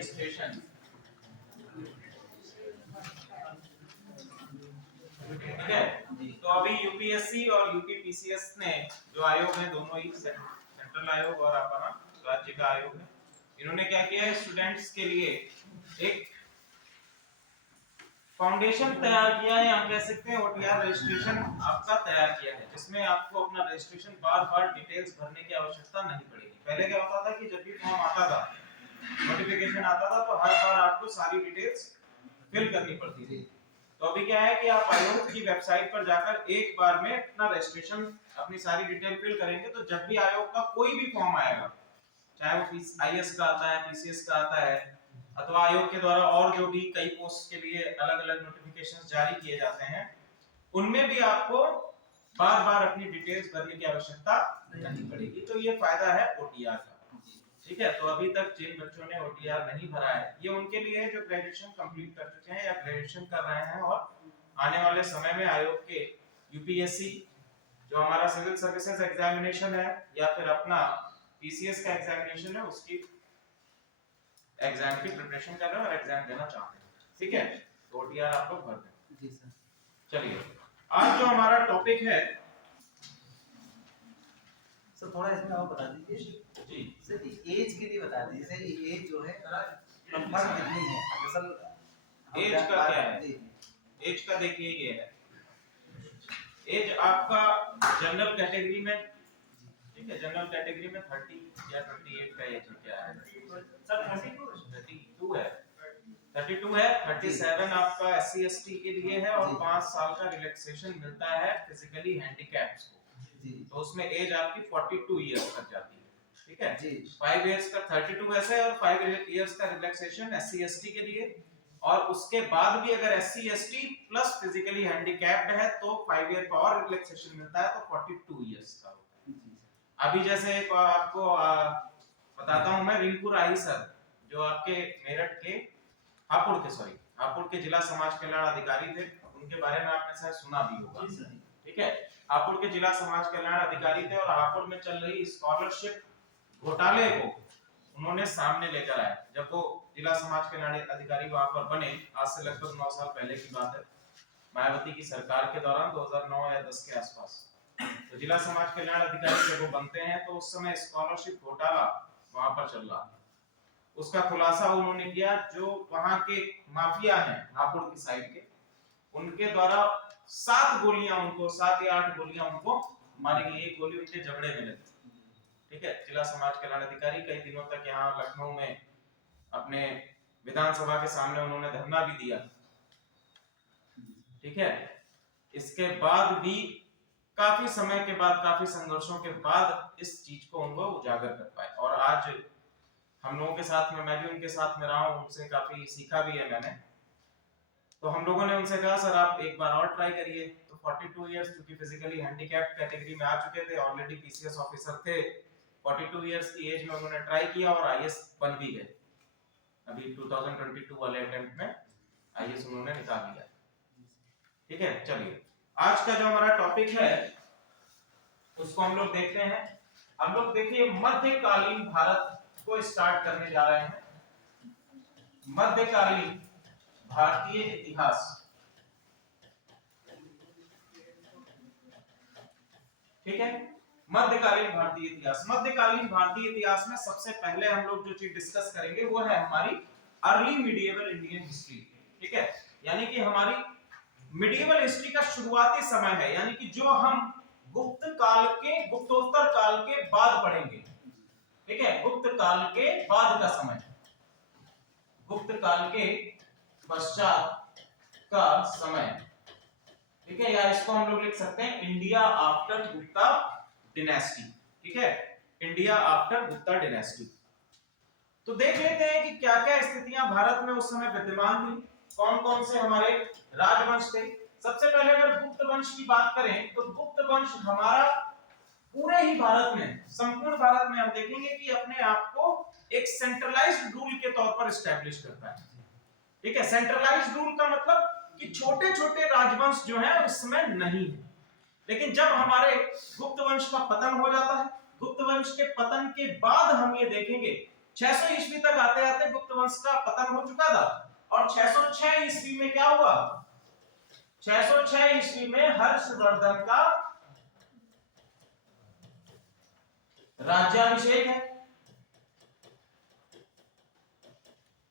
Registration. ठीक है, तो अभी यूपीएससी और यूपीपीसीएस ने जो आयोग है, दोनों ही सेंट्रल आयोग और अपना राज्य का आयोग है, इन्होंने क्या किया है, स्टूडेंट्स के लिए एक फाउंडेशन तैयार किया है, हम कह सकते हैं ओटीआर रजिस्ट्रेशन आपका तैयार किया है, जिसमें आपको अपना रजिस्ट्रेशन बार-बार डिटेल्स भरने की आवश्यकता नहीं पड़ेगी। पहले क्या होता था कि जब भी फॉर्म आता था, नोटिफिकेशन आता था, तो हर बार आपको सारी डिटेल्स फिल करनी पड़ती थी। तो अभी क्या है कि आप आयोग की वेबसाइट पर जाकर एक बार में अपना रजिस्ट्रेशन, अपनी सारी डिटेल फिल करेंगे, तो जब भी आयोग का कोई भी फॉर्म आएगा, चाहे वो आईएएस का आता है, पीसीएस का आता है, अथवा आयोग के द्वारा और जो भी कई पोस्ट के लिए अलग-अलग नोटिफिकेशंस जारी किए जाते हैं, उनमें भी आपको बार-बार अपनी डिटेल्स भरने की आवश्यकता नहीं पड़ेगी। तो ये फायदा है ओटीआर का। ठीक है, तो अभी तक जिन बच्चों ने ओटीआर नहीं भरा है, ये उनके लिए है जो ग्रेजुएशन कंप्लीट कर चुके हैं या ग्रेजुएशन कर रहे हैं और आने वाले समय में आयोग के यूपीएससी जो हमारा सिविल सर्विसेज एग्जामिनेशन है या फिर अपना पीसीएस का एग्जामिनेशन है, उसकी एग्जाम की प्रिपरेशन कर रहे हैं और एग्जाम देना चाहते हैं। ठीक है, तो ओटीआर आप लोग भर दें। जी सर। चलिए, आज जो हमारा टॉपिक है, सर थोड़ा इसमें और बता दीजिए जी सर, एज के लिए बता दीजिए सर, ये एज जो है लगभग कितनी है दरअसल? एज का क्या है? एज का देखिए ये है, एज आपका जनरल कैटेगरी में, ठीक है, जनरल कैटेगरी में 30 या 28 का एज क्या है सर? 32 है, 32 है। 37 आपका एससी एसटी के लिए है और 5 साल का रिलैक्सेशन मिलता है फिजिकली हैंडीकैप्स को जी, तो उसमें एज आपकी 42 इयर्स तक जाती है। ठीक है जी, 5 इयर्स का 32 वैसे है और 5 इयर्स का रिलैक्सेशन एससी एसटी के लिए, और उसके बाद भी अगर SC ST plus physically handicapped है तो 5 ईयर का और रिलैक्सेशन मिलता है, तो 42 इयर्स का होता है। अभी जैसे एक आपको बताता हूं मैं, रिंकू राही सर जो आपके मेरठ के हापुड़ के जिला समाज कल्याण अधिकारी थे, उनके बारे में आपने शायद सुना भी होगा। ठीक है, हापुड़ के जिला समाज कल्याण अधिकारी थे और हापुड़ में चल रही स्कॉलरशिप घोटाले को उन्होंने सामने लेकर आए। जब वो जिला समाज कल्याण अधिकारी वहां पर बने, आज से लगभग 9 साल पहले की बात है, मायावती की सरकार के दौरान 2009 या 10 के आसपास, तो जिला समाज कल्याण अधिकारी जब वो बनते हैं तो उस समय स्कॉलरशिप घोटाला वहां पर चल रहा, उसका खुलासा उन्होंने किया। जो वहां के माफिया हैं हापुड़ की साइड के, उनके द्वारा 7 या 8 गोलियां उनको मारी गई, एक गोली उनके जबड़े में लगी। ठीक है, जिला समाज कल्याण अधिकारी कई दिनों तक यहाँ लखनऊ में अपने विधानसभा के सामने उन्होंने धरना भी दिया। ठीक है, इसके बाद भी काफी समय के बाद, काफी संघर्षों के बाद इस चीज को उनको उजागर कर पाए, और आज हम लोगों के साथ में, मैं भी उनके साथ में रहा हूं, उनसे काफी सीखा भी है मैंने। तो हम लोगों ने उनसे कहा सर आप एक बार और ट्राई करिए, तो 42 इयर्स क्योंकि फिजिकली हैंडीकैप्ड कैटेगरी में आ चुके थे, ऑलरेडी पीसीएस ऑफिसर थे, 42 इयर्स की एज में उन्होंने ट्राई किया और आईएएस बन भी गए। अभी 2022 वाले अटेम्प्ट में आईएएस उन्होंने निकाल लिया। ठीक है, चलिए आज का जो हमारा टॉपिक है उसको हम लोग देखते हैं। हम लोग देखिए मध्यकालीन भारत को स्टार्ट करने जा रहे हैं। मध्यकालीन भारतीय इतिहास। ठीक है, मध्यकालीन भारतीय इतिहास। मध्यकालीन भारतीय इतिहास में सबसे पहले हम लोग जो चीज डिस्कस करेंगे वो है हमारी अर्ली मिडिएवल इंडियन हिस्ट्री। ठीक है, यानी कि हमारी मिडिएवल हिस्ट्री का शुरुआती समय है, यानी कि जो हम गुप्तोत्तर काल के बाद पढ़ेंगे। ठीक है, गुप्त काल के बाद का समय, गुप्त काल के पश्चात का समय। ठीक है, या इसको हम लोग लिख सकते हैं इंडिया आफ्टर गुप्ता डिनेस्टी। ठीक है, इंडिया आफ्टर गुप्ता डिनेस्टी। तो देख लेते हैं कि क्या क्या स्थितियां भारत में उस समय विद्यमान थी, कौन कौन से हमारे राजवंश थे। सबसे पहले अगर गुप्त वंश की बात करें तो गुप्त वंश हमारा पूरे ही भारत में, संपूर्ण भारत में हम देखेंगे कि अपने आप को एक सेंट्रलाइज्ड रूल के तौर पर एस्टैब्लिश करता है। ठीक है, सेंट्रलाइज्ड रूल का मतलब कि छोटे छोटे राजवंश जो है उस समय नहीं है। लेकिन जब हमारे गुप्त वंश का पतन हो जाता है, गुप्त वंश के पतन के बाद हम ये देखेंगे 600 ईस्वी तक आते आते गुप्त वंश का पतन हो चुका था और 606 ईस्वी में क्या हुआ, 606 ईस्वी में हर्षवर्धन का राज्याभिषेक है।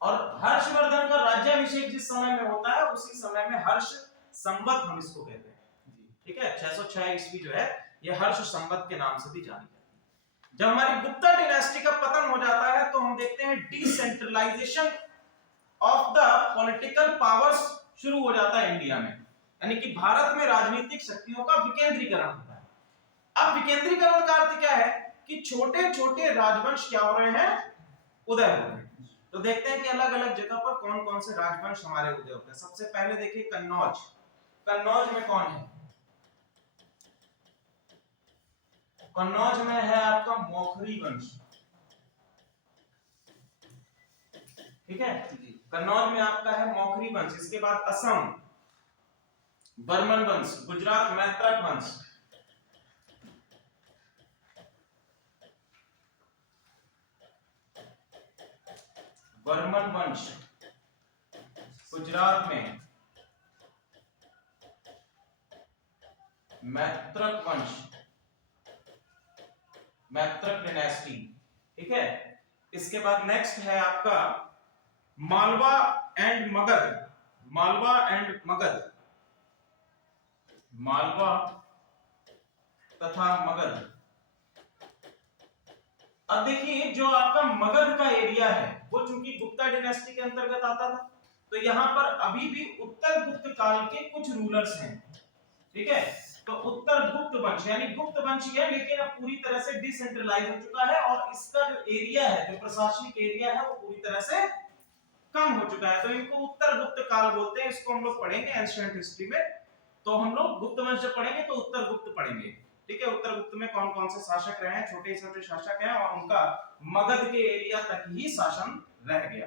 और हर्षवर्धन का राज्याभिषेक जिस समय में होता है उसी समय में हर्ष संवत हम इसको कहते हैं, ठीक है। 606 ईस्वी जो है ये हर्ष संवत के नाम से भी जानी जाती है। जब हमारी गुप्ता डिनेस्टी का पतन हो जाता है तो हम देखते हैं decentralisation of the political powers शुरू हो जाता है इंडिया में, यानी कि भारत में राजनीतिक शक्तियों का विकेंद्रीकरण होता है। अब विकेंद्रीकरण का अर्थ क्या है कि छोटे छोटे राजवंश क्या हो रहे हैं, उदय हो रहे हैं। तो देखते हैं कि अलग अलग जगह पर कौन कौन से राजवंश हमारे उदय होते हैं। सबसे पहले देखिए कन्नौज, कन्नौज में कौन है, कन्नौज में है आपका मौखरी वंश, ठीक है। कन्नौज में आपका है मौखरी वंश। इसके बाद असम बर्मन वंश, गुजरात मैत्रक वंश, बर्मन वंश गुजरात में, मैत्रक वंश, मैत्रक डिनेस्टी, ठीक है। इसके बाद नेक्स्ट है आपका मालवा एंड मगध, मालवा एंड मगध, मालवा तथा मगध। अब देखिए जो आपका मगध का एरिया है वो चूंकि गुप्ता डिनेस्टी के अंतर्गत आता था, तो यहां पर अभी भी उत्तर गुप्त काल के कुछ रूलर्स हैं, ठीक है। तो उत्तर गुप्त वंश यानी गुप्त वंश ही है, लेकिन अब पूरी तरह से डिसेंट्रलाइज हो चुका है और इसका जो एरिया है, जो प्रशासनिक एरिया है, वो पूरी तरह से कम हो चुका है। तो इनको उत्तर गुप्त काल बोलते हैं। इसको हम लोग पढ़ेंगे एंशिएंट हिस्ट्री में। तो हम लोग गुप्त वंश जब पढ़ेंगे तो उत्तर गुप्त पढ़ेंगे, ठीक है। उत्तर गुप्त में कौन कौन से शासक रहे हैं, छोटे छोटे शासक हैं और उनका मगध के एरिया तक ही शासन रह गया,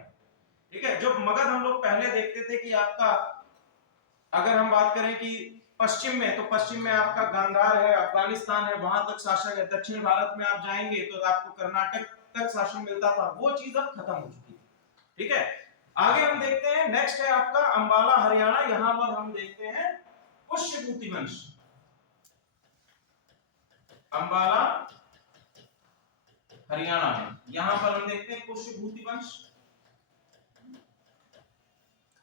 ठीक है। जो मगध हम लोग पहले देखते थे कि आपका, अगर हम बात करें कि पश्चिम में, तो पश्चिम में आपका गांधार है, अफगानिस्तान है, वहां तक शासक है। दक्षिण भारत में आप जाएंगे तो आपको कर्नाटक तक शासन मिलता था, वो चीज अब खत्म हो चुकी है, ठीक है। आगे हम देखते हैं, नेक्स्ट है आपका अंबाला हरियाणा। यहां पर हम देखते हैं पुष्यभूति वंश, अंबाला हरियाणा में, यहां पर हम देखते हैं पुष्यभूति वंश।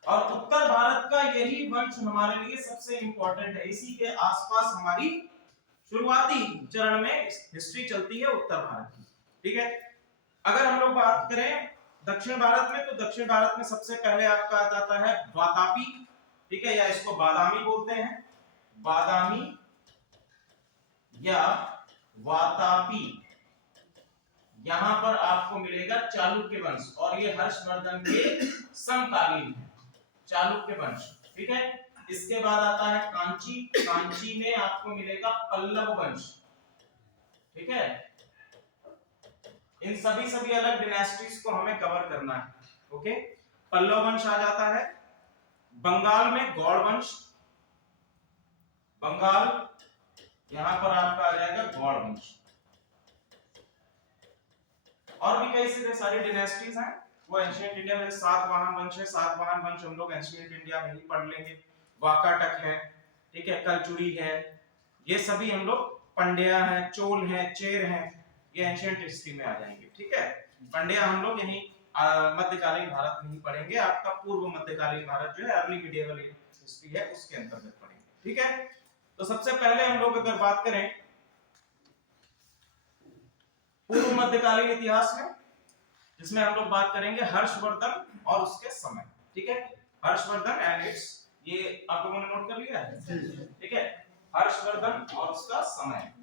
और उत्तर भारत का यही वंश हमारे लिए सबसे इंपॉर्टेंट है, इसी के आसपास हमारी शुरुआती चरण में हिस्ट्री चलती है उत्तर भारत की, ठीक है। अगर हम लोग बात करें दक्षिण भारत में, तो दक्षिण भारत में सबसे पहले आपका आ जाता है वातापी, ठीक है, या इसको बादामी बोलते हैं, बादामी या वातापी। यहां पर आपको मिलेगा चालुक्य वंश और ये हर्षवर्धन के समकालीन है, चालुक्य वंश, ठीक है। इसके बाद आता है कांची, कांची में आपको मिलेगा पल्लव वंश, ठीक है। इन सभी अलग डिनेस्टीज को हमें कवर करना है, ओके। पल्लव वंश आ जाता है। बंगाल में गौड़ वंश, बंगाल यहां पर आपका आ जाएगा गौड़ वंश। और भी कई सारी डिनेस्टीज हैं, वो एंशिएंट इंडिया में सातवाहन वंश है, सातवाहन वंश हम लोग एंशिएंट इंडिया में ही पढ़ लेंगे। वाकाटक है, ठीक है, कलचुरी है, ये सभी हम लोग, पंड्या है, चोल है, चेर है, ये एंशिएंट हिस्ट्री में आ जाएंगे, ठीक है। पंड्या हम लोग यही मध्यकालीन भारत में ही पढ़ेंगे। आपका पूर्व मध्यकालीन भारत जो है, अर्ली मिडिएवल हिस्ट्री है, उसके अंतर्गत पढ़ेंगे, ठीक है। तो सबसे पहले हम लोग अगर बात करें पूर्व मध्यकालीन इतिहास में, जिसमें हम लोग बात करेंगे हर्षवर्धन और उसके समय, ठीक है। हर्षवर्धन एंड इट्स, ये आप लोगों ने नोट कर लिया है, ठीक है। हर्षवर्धन और उसका समय।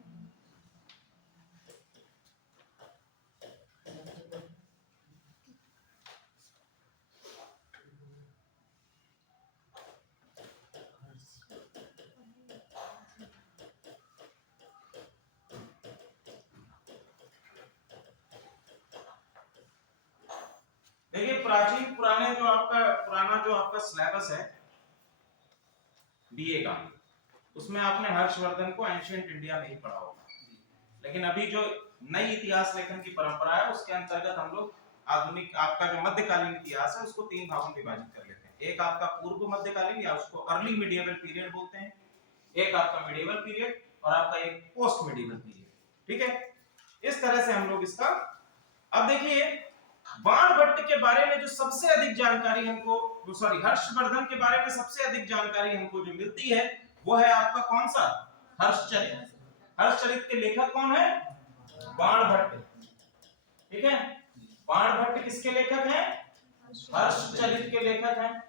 देखिए पुराना जो आपका सिलेबस है बीए का, उसमें आपने हर्षवर्धन को एंशिएंट इंडिया में ही पढ़ा होगा, लेकिन अभी जो नई इतिहास लेखन की परंपरा है उसके अंतर्गत हम लोग आधुनिक आपका जो मध्यकालीन इतिहास है उसको 3 भागों में विभाजित कर लेते हैं। एक आपका पूर्व मध्यकालीन या उसको अर्ली मिडिएवल पीरियड बोलते हैं, एक आपका मिडिएवल पीरियड और आपका एक पोस्ट मिडिएवल पीरियड। ठीक है, इस तरह से हम लोग इसका। अब देखिए बाणभट्ट के बारे में जो सबसे अधिक जानकारी हमको, सॉरी हर्षवर्धन के बारे में सबसे अधिक जानकारी हमको जो मिलती है वो है आपका कौन सा, हर्षचरित। हर्षचरित के लेखक कौन है, बाणभट्ट। ठीक है, बाणभट्ट किसके लेखक हैं, हर्षचरित के लेखक हैं।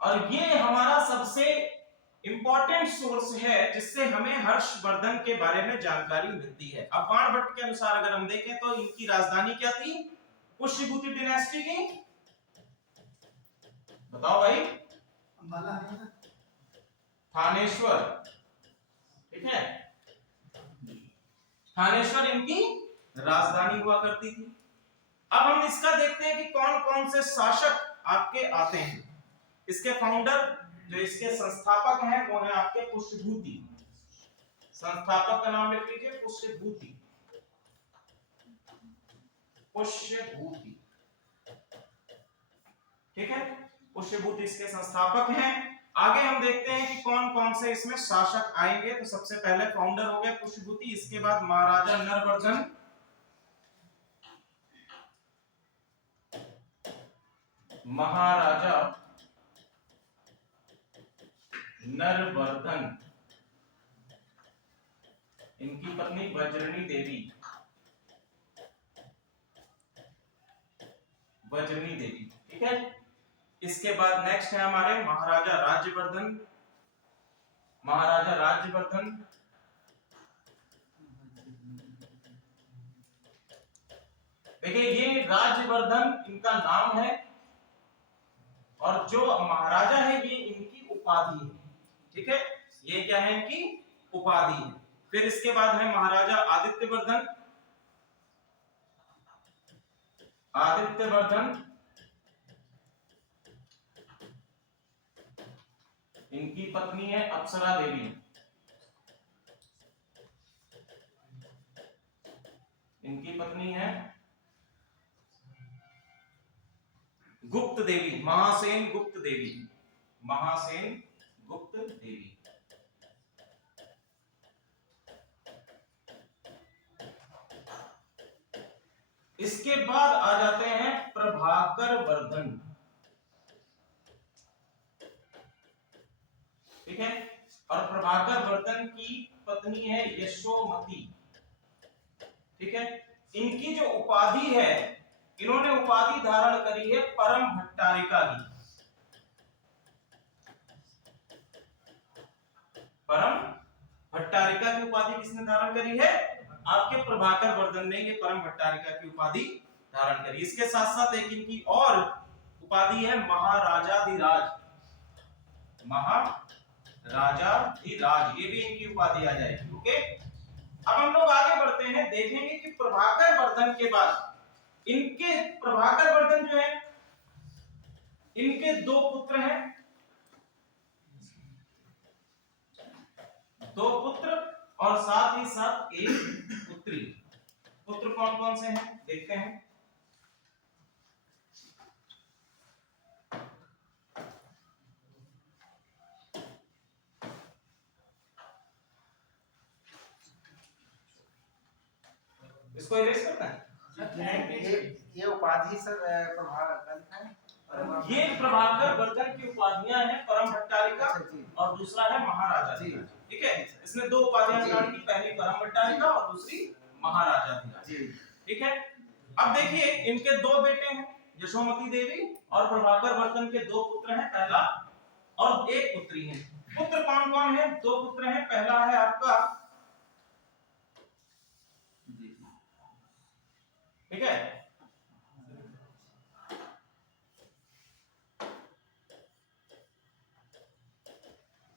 और ये हमारा सबसे इंपॉर्टेंट सोर्स है जिससे हमें हर्षवर्धन के बारे में जानकारी मिलती है। अब बाणभट्ट के अनुसार अगर हम देखें तो इनकी राजधानी क्या थी, पुष्यभूति डिनेस्टी की, बताओ भाई, थानेश्वर। ठीक है, थानेश्वर इनकी राजधानी हुआ करती थी। अब हम इसका देखते हैं कि कौन कौन से शासक आपके आते हैं। इसके फाउंडर जो इसके संस्थापक हैं वो है आपके पुष्यभूति। संस्थापक का नाम लिख लीजिए, पुष्यभूति। पुष्यभूति, ठीक है, पुष्यभूति इसके संस्थापक हैं। आगे हम देखते हैं कि कौन कौन से इसमें शासक आएंगे। तो सबसे पहले फाउंडर हो गए पुष्यभूति, इसके बाद महाराजा नरवर्धन, महाराजा नरवर्धन, इनकी पत्नी वज्रनी देवी, वज्रनी देवी। ठीक है, इसके बाद नेक्स्ट है हमारे महाराजा राज्यवर्धन, महाराजा राज्यवर्धन। देखिए ये राज्यवर्धन इनका नाम है और जो महाराजा है ये इनकी उपाधि है। ठीक है, ये क्या है, इनकी उपाधि है। फिर इसके बाद है महाराजा आदित्यवर्धन, आदित्यवर्धन, इनकी पत्नी है अप्सरा देवी, इनकी पत्नी है गुप्त देवी, महासेन गुप्त देवी, महासेन गुप्त देवी। इसके बाद आ जाते हैं प्रभाकर वर्धन। ठीक है, और प्रभाकर वर्धन की पत्नी है यशोमती। ठीक है, इनकी जो उपाधि है, इन्होंने उपाधि धारण करी है परम भट्टारिका की। परम भट्टारिका की उपाधि किसने धारण करी है, आपके प्रभाकर वर्धन ने ये परम भट्टारिका की उपाधि धारण करी। इसके साथ साथ एक इनकी और उपाधि है महाराजाधिराज, महाराजाधिराज, ये भी इनकी उपाधि आ जाएगी। ओके, अब हम लोग आगे बढ़ते हैं, देखेंगे कि प्रभाकर वर्धन के बाद इनके, प्रभाकर वर्धन जो है इनके 2 पुत्र हैं, 2 पुत्र और साथ ही साथ एक पुत्री। पुत्र कौन कौन से हैं देखते हैं। इसको इरेज करना है। ये उपाधि सर ये प्रभाकर वर्धन की उपाधियां हैं, परम भट्टारिका और दूसरा है महाराजा। ठीक है, इसने 2 उपाधियां धारण की, पहली परम भट्टारिका और दूसरी महाराजा। ठीक है, अब देखिए इनके 2 बेटे हैं, यशोमती देवी, और प्रभाकर वर्धन के 2 पुत्र हैं, पहला और एक पुत्री है। पुत्र कौन कौन है, 2 पुत्र हैं, पहला है आपका, ठीक है,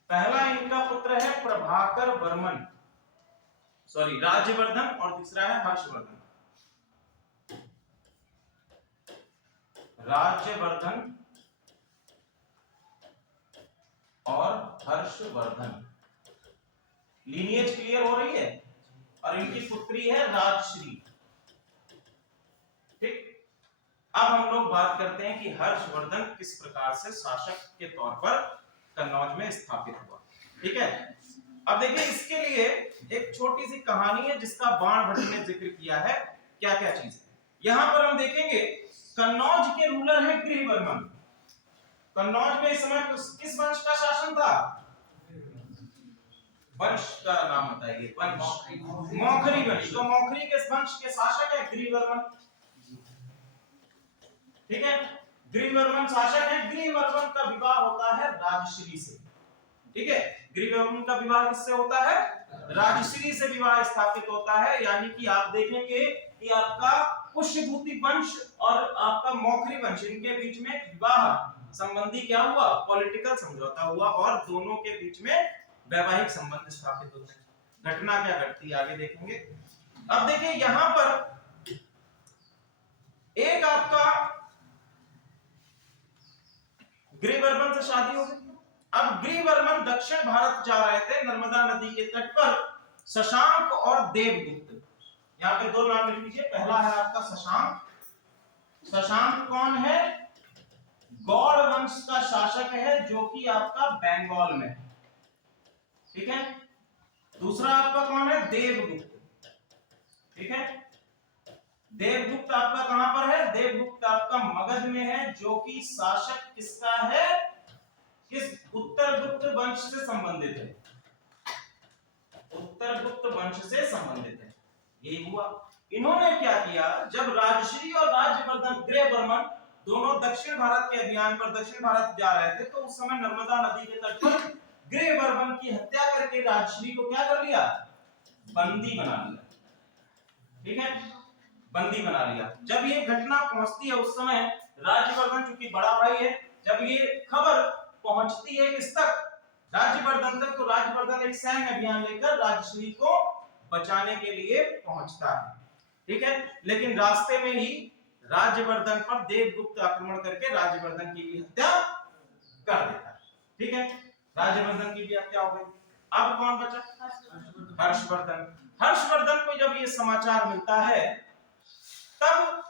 पहला इनका पुत्र है प्रभाकर वर्मन, सॉरी राज्यवर्धन, और दूसरा है हर्षवर्धन। राज्यवर्धन और हर्षवर्धन, लीनिएज क्लियर हो रही है। और इनकी पुत्री है राजश्री। ठीक अब हम लोग बात करते हैं कि हर्षवर्धन किस प्रकार से शासक के तौर पर कन्नौज में स्थापित हुआ। ठीक है, अब देखिए इसके लिए एक छोटी सी कहानी है जिसका बाण भट्ट ने जिक्र किया है। क्या क्या चीज है यहां पर हम देखेंगे। कन्नौज के रूलर है गृहवर्मन। कन्नौज में इस समय किस वंश का शासन था? वंश का नाम बताइए। वंश मौखरी वंश। तो मौखरी के वंश के शासक है गृहवर्मन। ठीक है, गृहवर्मन शासक है। गृहवर्मन का विवाह होता है राजश्री से। ठीक है, गृहवर्मन का विवाह किससे होता है? राजश्री से विवाह स्थापित होता है। यानी कि आप देखेंगे कि आपका पुष्यभूति वंश और आपका मौखरी वंश इनके बीच में विवाह संबंधी क्या हुआ? पॉलिटिकल समझौता हुआ और दोनों के बीच में वैवाहिक संबंध स्थापित होते हैं। घटना क्या घटती है आगे देखेंगे। अब देखिए यहां पर एक आपका गृहवर्मन से शादी हो गई। अब गृहवर्मन दक्षिण भारत जा रहे थे नर्मदा नदी के तट पर। शशांक और देवगुप्त, यहाँ पे दो नाम लिख लीजिए। पहला है आपका शशांक। शशांक कौन है? गौड़ वंश का शासक है जो कि आपका बंगाल में है। ठीक है, दूसरा आपका कौन है? देवगुप्त। ठीक है, देवगुप्त आपका कहां पर है? देवगुप्त आपका मगध में है जो कि शासक किसका है? किस उत्तरगुप्त वंश से संबंधित है। उत्तरगुप्त वंश से संबंधित है। यही हुआ। इन्होंने क्या किया, जब राजश्री और राज्यवर्धन गृहवर्मन दोनों दक्षिण भारत के अभियान पर दक्षिण भारत जा रहे थे तो उस समय नर्मदा नदी के तट पर गृहवर्मन की हत्या करके राजश्री को क्या कर लिया? बंदी बना लिया। ठीक है, बंदी बना लिया। जब ये घटना पहुंचती है उस समय राज्यवर्धन चूंकि बड़ा भाई है, जब ये खबर पहुंचती है किस तक? राज्यवर्धन तक। तो राज्यवर्धन एक सैन्य अभियान लेकर राजश्री को बचाने के लिए पहुंचता है। ठीक है, लेकिन रास्ते में ही राज्यवर्धन पर देवगुप्त आक्रमण करके राज्यवर्धन की भी हत्या कर देता है। ठीक है, राज्यवर्धन की भी हत्या हो गई। अब कौन बचा? हर्षवर्धन। हर्षवर्धन को जब ये समाचार मिलता है तब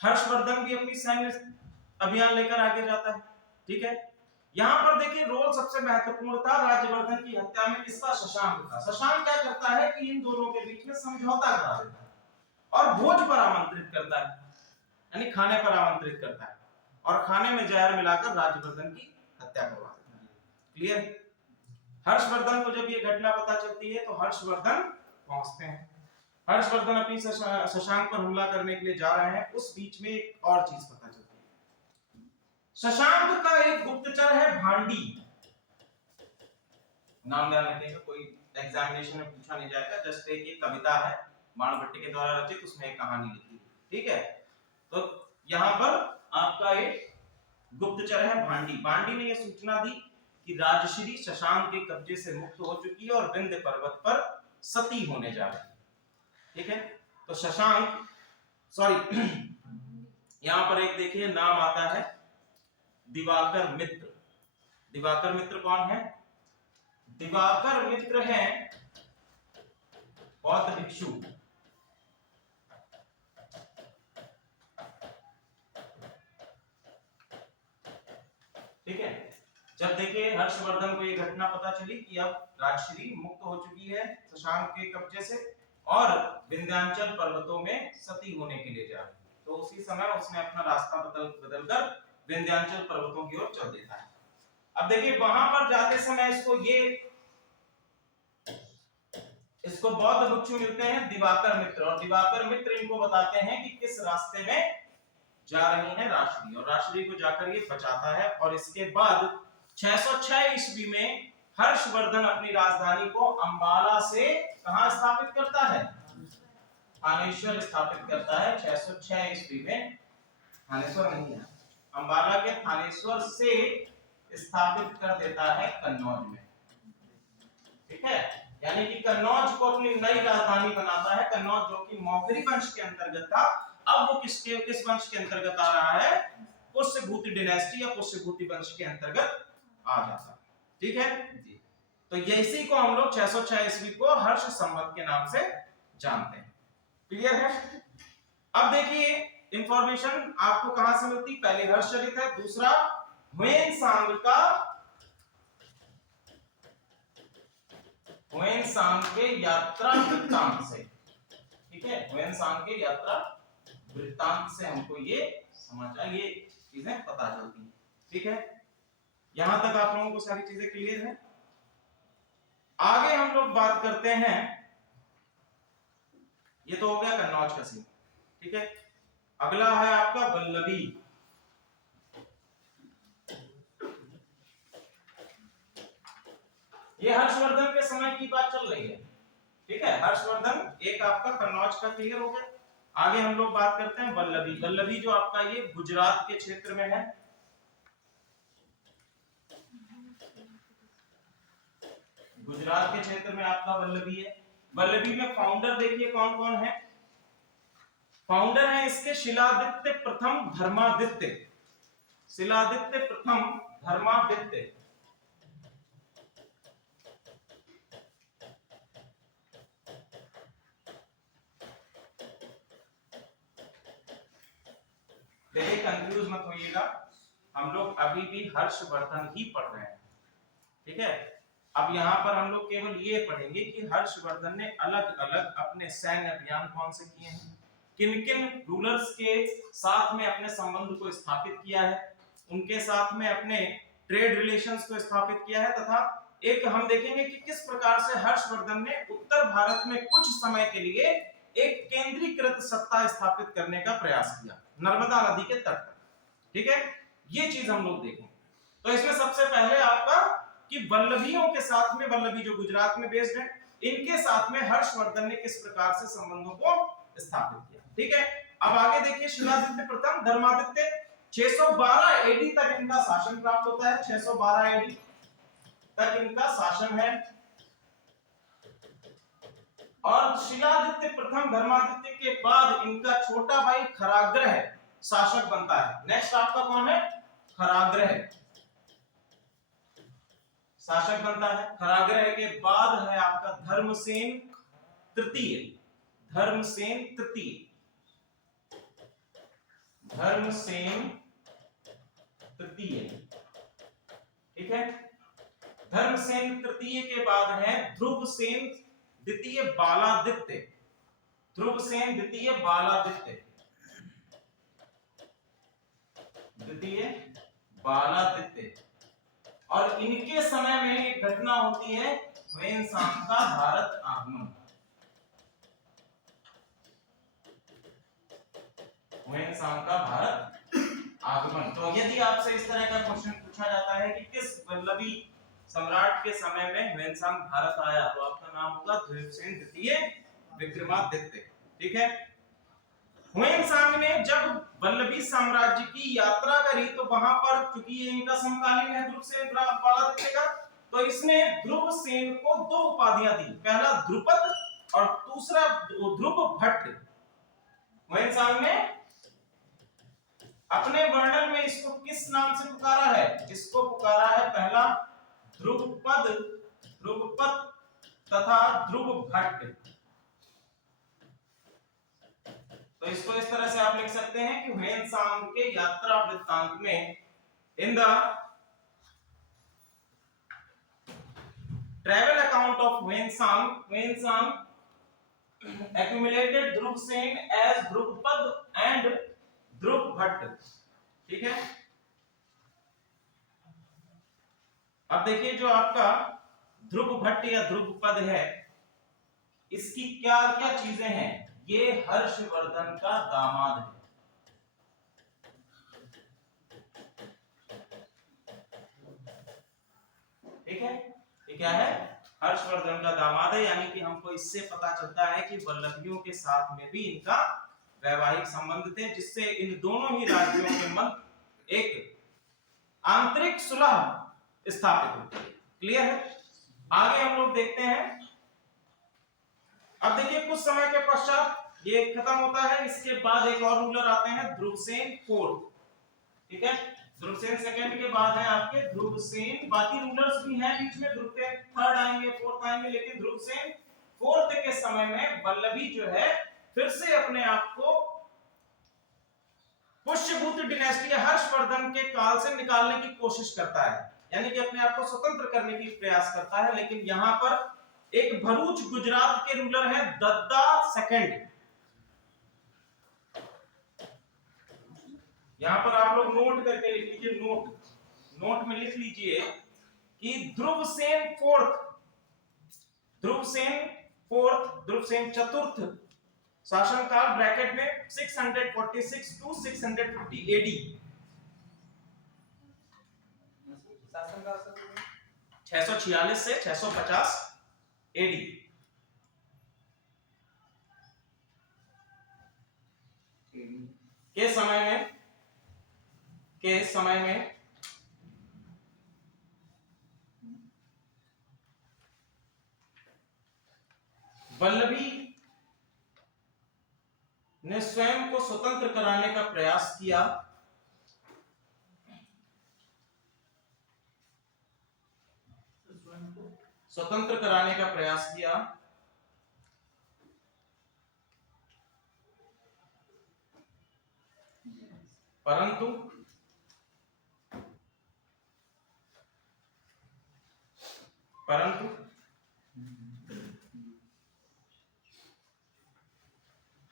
हर्षवर्धन भी अपनी सैन्य अभियान लेकर आगे जाता है। ठीक है, यहां पर देखिए रोल सबसे महत्वपूर्ण था राज्यवर्धन की हत्या में किसका? शशांक का। शशांक क्या करता है कि इन दोनों के बीच में समझौता करा देता है और भोज पर आमंत्रित करता है, यानी खाने पर आमंत्रित करता है और खाने में जहर मिलाकर राज्यवर्धन की हत्या करवा देता है। क्लियर? हर्षवर्धन को जब ये घटना पता चलती है तो हर्षवर्धन पहुंचते हैं। हर्षवर्धन अपनी शशांक पर हमला करने के लिए जा रहे हैं। उस बीच में एक और चीज पता चलती है। शशांक का एक गुप्तचर है भांडी। नाम ध्यान रखिएगा, कोई एग्जामिनेशन में पूछा नहीं जाएगा। जस्ट एक कविता है बाण भट्ट के द्वारा रचित, उसमें एक कहानी लिखी। ठीक है, तो यहां पर आपका एक गुप्तचर है भांडी। भांडी ने यह सूचना दी कि राजश्री शशांक के कब्जे से मुक्त हो चुकी है और विंध्य पर्वत पर सती होने जा रही है। ठीक है, तो शशांक यहां पर एक देखिए नाम आता है दिवाकर मित्र। दिवाकर मित्र कौन है? दिवाकर मित्र हैं बौद्ध भिक्षु। ठीक है, जब देखिए हर्षवर्धन को यह घटना पता चली कि अब राजश्री मुक्त हो चुकी है शशांक के कब्जे से और विंध्याचल पर्वतों में सती होने के लिए जा रही है, तो उसी समय उसने अपना रास्ता बदलकर विंध्याचल पर्वतों की ओर चल देता है। अब देखिए वहां पर जाते समय इसको बौद्ध भिक्षु मिलते हैं दिवाकर मित्र, और दिवाकर मित्र इनको बताते हैं कि किस रास्ते में जा रही है राजश्री, और राजश्री को जाकर ये बचाता है। और इसके बाद 606 ईस्वी में हर्षवर्धन अपनी राजधानी को अंबाला से कहां स्थापित करता है? थानेश्वर स्थापित करता है 606 ईस्वी में। थानेश्वर नहीं है, अंबाला के थानेश्वर से स्थापित कर देता है कन्नौज में। ठीक है, यानी कि कन्नौज को अपनी नई राजधानी बनाता है। कन्नौज जो कि मौखरी वंश के अंतर्गत था, अब वो किस वंश के अंतर्गत आ रहा है? पुष्यभूति डायनेस्टी या पुष्यभूति वंश के अंतर्गत आ जाता है। ठीक है जी, तो इसी को हम लोग 606 ईस्वी को हर्ष संवत के नाम से जानते हैं। क्लियर है? अब देखिए इंफॉर्मेशन आपको कहां से मिलती? पहले हर्षचरित है, दूसरा ह्वेनसांग के यात्रा वृत्तांत से। ठीक है, ह्वेनसांग के यात्रा वृत्तांत से हमको ये समाचार, ये चीजें पता चलती हैं। ठीक है, यहां तक आप लोगों को सारी चीजें क्लियर है। आगे हम लोग बात करते हैं, ये तो हो गया कन्नौज का सीन। ठीक है, अगला है आपका वल्लभी। ये हर्षवर्धन के समय की बात चल रही है। ठीक है, हर्षवर्धन एक आपका कन्नौज का क्लियर हो गया। आगे हम लोग बात करते हैं वल्लभी। वल्लभी जो आपका ये गुजरात के क्षेत्र में है। गुजरात के क्षेत्र में आपका वल्लभी है। वल्लभी में फाउंडर देखिए कौन कौन है। फाउंडर है इसके शिलादित्य प्रथम धर्मादित्य। शिलादित्य प्रथम धर्मादित्य। देखिए कंफ्यूज मत होइएगा, हम लोग अभी भी हर्षवर्धन ही पढ़ रहे हैं। ठीक है, अब यहाँ पर हम लोग केवल ये पढ़ेंगे कि हर्षवर्धन ने अलग अलग अपने सैन्य अभियान कौन से किए हैं, किन किन रूलर्स के साथ में अपने संबंध को स्थापित किया है, उनके साथ में अपने ट्रेड रिलेशंस को स्थापित किया है, तथा एक हम देखेंगे कि किस प्रकार से हर्षवर्धन ने उत्तर भारत में कुछ समय के लिए एक केंद्रीकृत सत्ता स्थापित करने का प्रयास किया नर्मदा नदी के तट पर। ठीक है, ये चीज हम लोग देखेंगे। तो इसमें सबसे पहले आपका कि वल्लभियों के साथ में, वल्लभी जो गुजरात में बेस्ड है, इनके साथ में हर्षवर्धन ने किस प्रकार से संबंधों को स्थापित किया। ठीक है, अब आगे देखिए शिलादित्य प्रथम धर्मादित्य 612 एडी तक इनका शासन प्राप्त होता है। 612 एडी तक इनका शासन है। और शिलादित्य प्रथम धर्मादित्य के बाद इनका छोटा भाई खराग्रह शासक बनता है। नेक्स्ट आपका कौन है? खराग्रह शासक बनता है। खराग्रह के बाद है आपका धर्मसेन तृतीय। धर्मसेन तृतीय, धर्मसेन तृतीय। ठीक है, धर्मसेन तृतीय के बाद है ध्रुवसेन द्वितीय बालादित्य। ध्रुवसेन द्वितीय बालादित्य, द्वितीय बालादित्य। और इनके समय में एक घटना होती है ह्वेनसांग का भारत आगमन। ह्वेनसांग का भारत आगमन। तो यदि आपसे इस तरह का क्वेश्चन पूछा जाता है कि किस वल्लभी सम्राट के समय में ह्वेनसांग भारत आया, तो आपका नाम होगा ध्रुवसेन द्वितीय विक्रमादित्य। ठीक है, ह्वेनसांग ने जब वल्लभी साम्राज्य की यात्रा करी तो वहां पर, चूंकि ये इनका समकालीन है ध्रुवसेन बालादित्य का, तो इसने ध्रुवसेन को दो उपाधियां दी। पहला ध्रुपद और दूसरा ध्रुव भट्ट। ह्वेनसांग ने अपने वर्णन में इसको किस नाम से पुकारा है? इसको पुकारा है पहला ध्रुपद, ध्रुपद तथा ध्रुव भट्ट। तो इसको इस तरह से आप लिख सकते हैं कि ह्वेनसांग के यात्रा वृत्तांत में in the travel account of Hiuen Tsang, Hiuen Tsang accumulated Dhruvasena as Dhruvapada and Dhruva Bhatta. ठीक है, अब देखिए जो आपका ध्रुव भट्ट या ध्रुवपद है, इसकी क्या क्या चीजें हैं? ये हर्षवर्धन का दामाद है। ठीक है, ये क्या है? हर्षवर्धन का दामाद है। यानी कि हमको इससे पता चलता है कि वल्लभियों के साथ में भी इनका वैवाहिक संबंध थे, जिससे इन दोनों ही राज्यों के मध्य एक आंतरिक सुलह स्थापित होती है। क्लियर है? आगे हम लोग देखते हैं। अब देखिए कुछ समय के पश्चात ये खत्म होता है, इसके बाद एक और रूलर आते हैं ध्रुवसेन फोर्थ। ठीक है, ध्रुवसेन सेकंड के बाद है आपके ध्रुवसेन, बाकी रूलर्स भी हैं बीच में, ध्रुवसेन थर्ड आएंगे, फोर्थ आएंगे, लेकिन ध्रुवसेन फोर्थ के समय में वल्लभी जो है फिर से अपने आप को डिनेस्टी हर्षवर्धन के काल से निकालने की कोशिश करता है, यानी कि अपने आप को स्वतंत्र करने की प्रयास करता है। लेकिन यहां पर एक भरूच गुजरात के रूलर हैं दद्दा सेकंड। यहां पर आप लोग नोट करके लिख लीजिए, नोट में लिख लीजिए कि ध्रुवसेन चतुर्थ शासनकाल ब्रैकेट में 646 टू 650 एडी। शासनकाल से 646 से 650 एडी। के समय में वल्लभी ने स्वयं को स्वतंत्र कराने का प्रयास किया। स्वतंत्र कराने का प्रयास किया, परंतु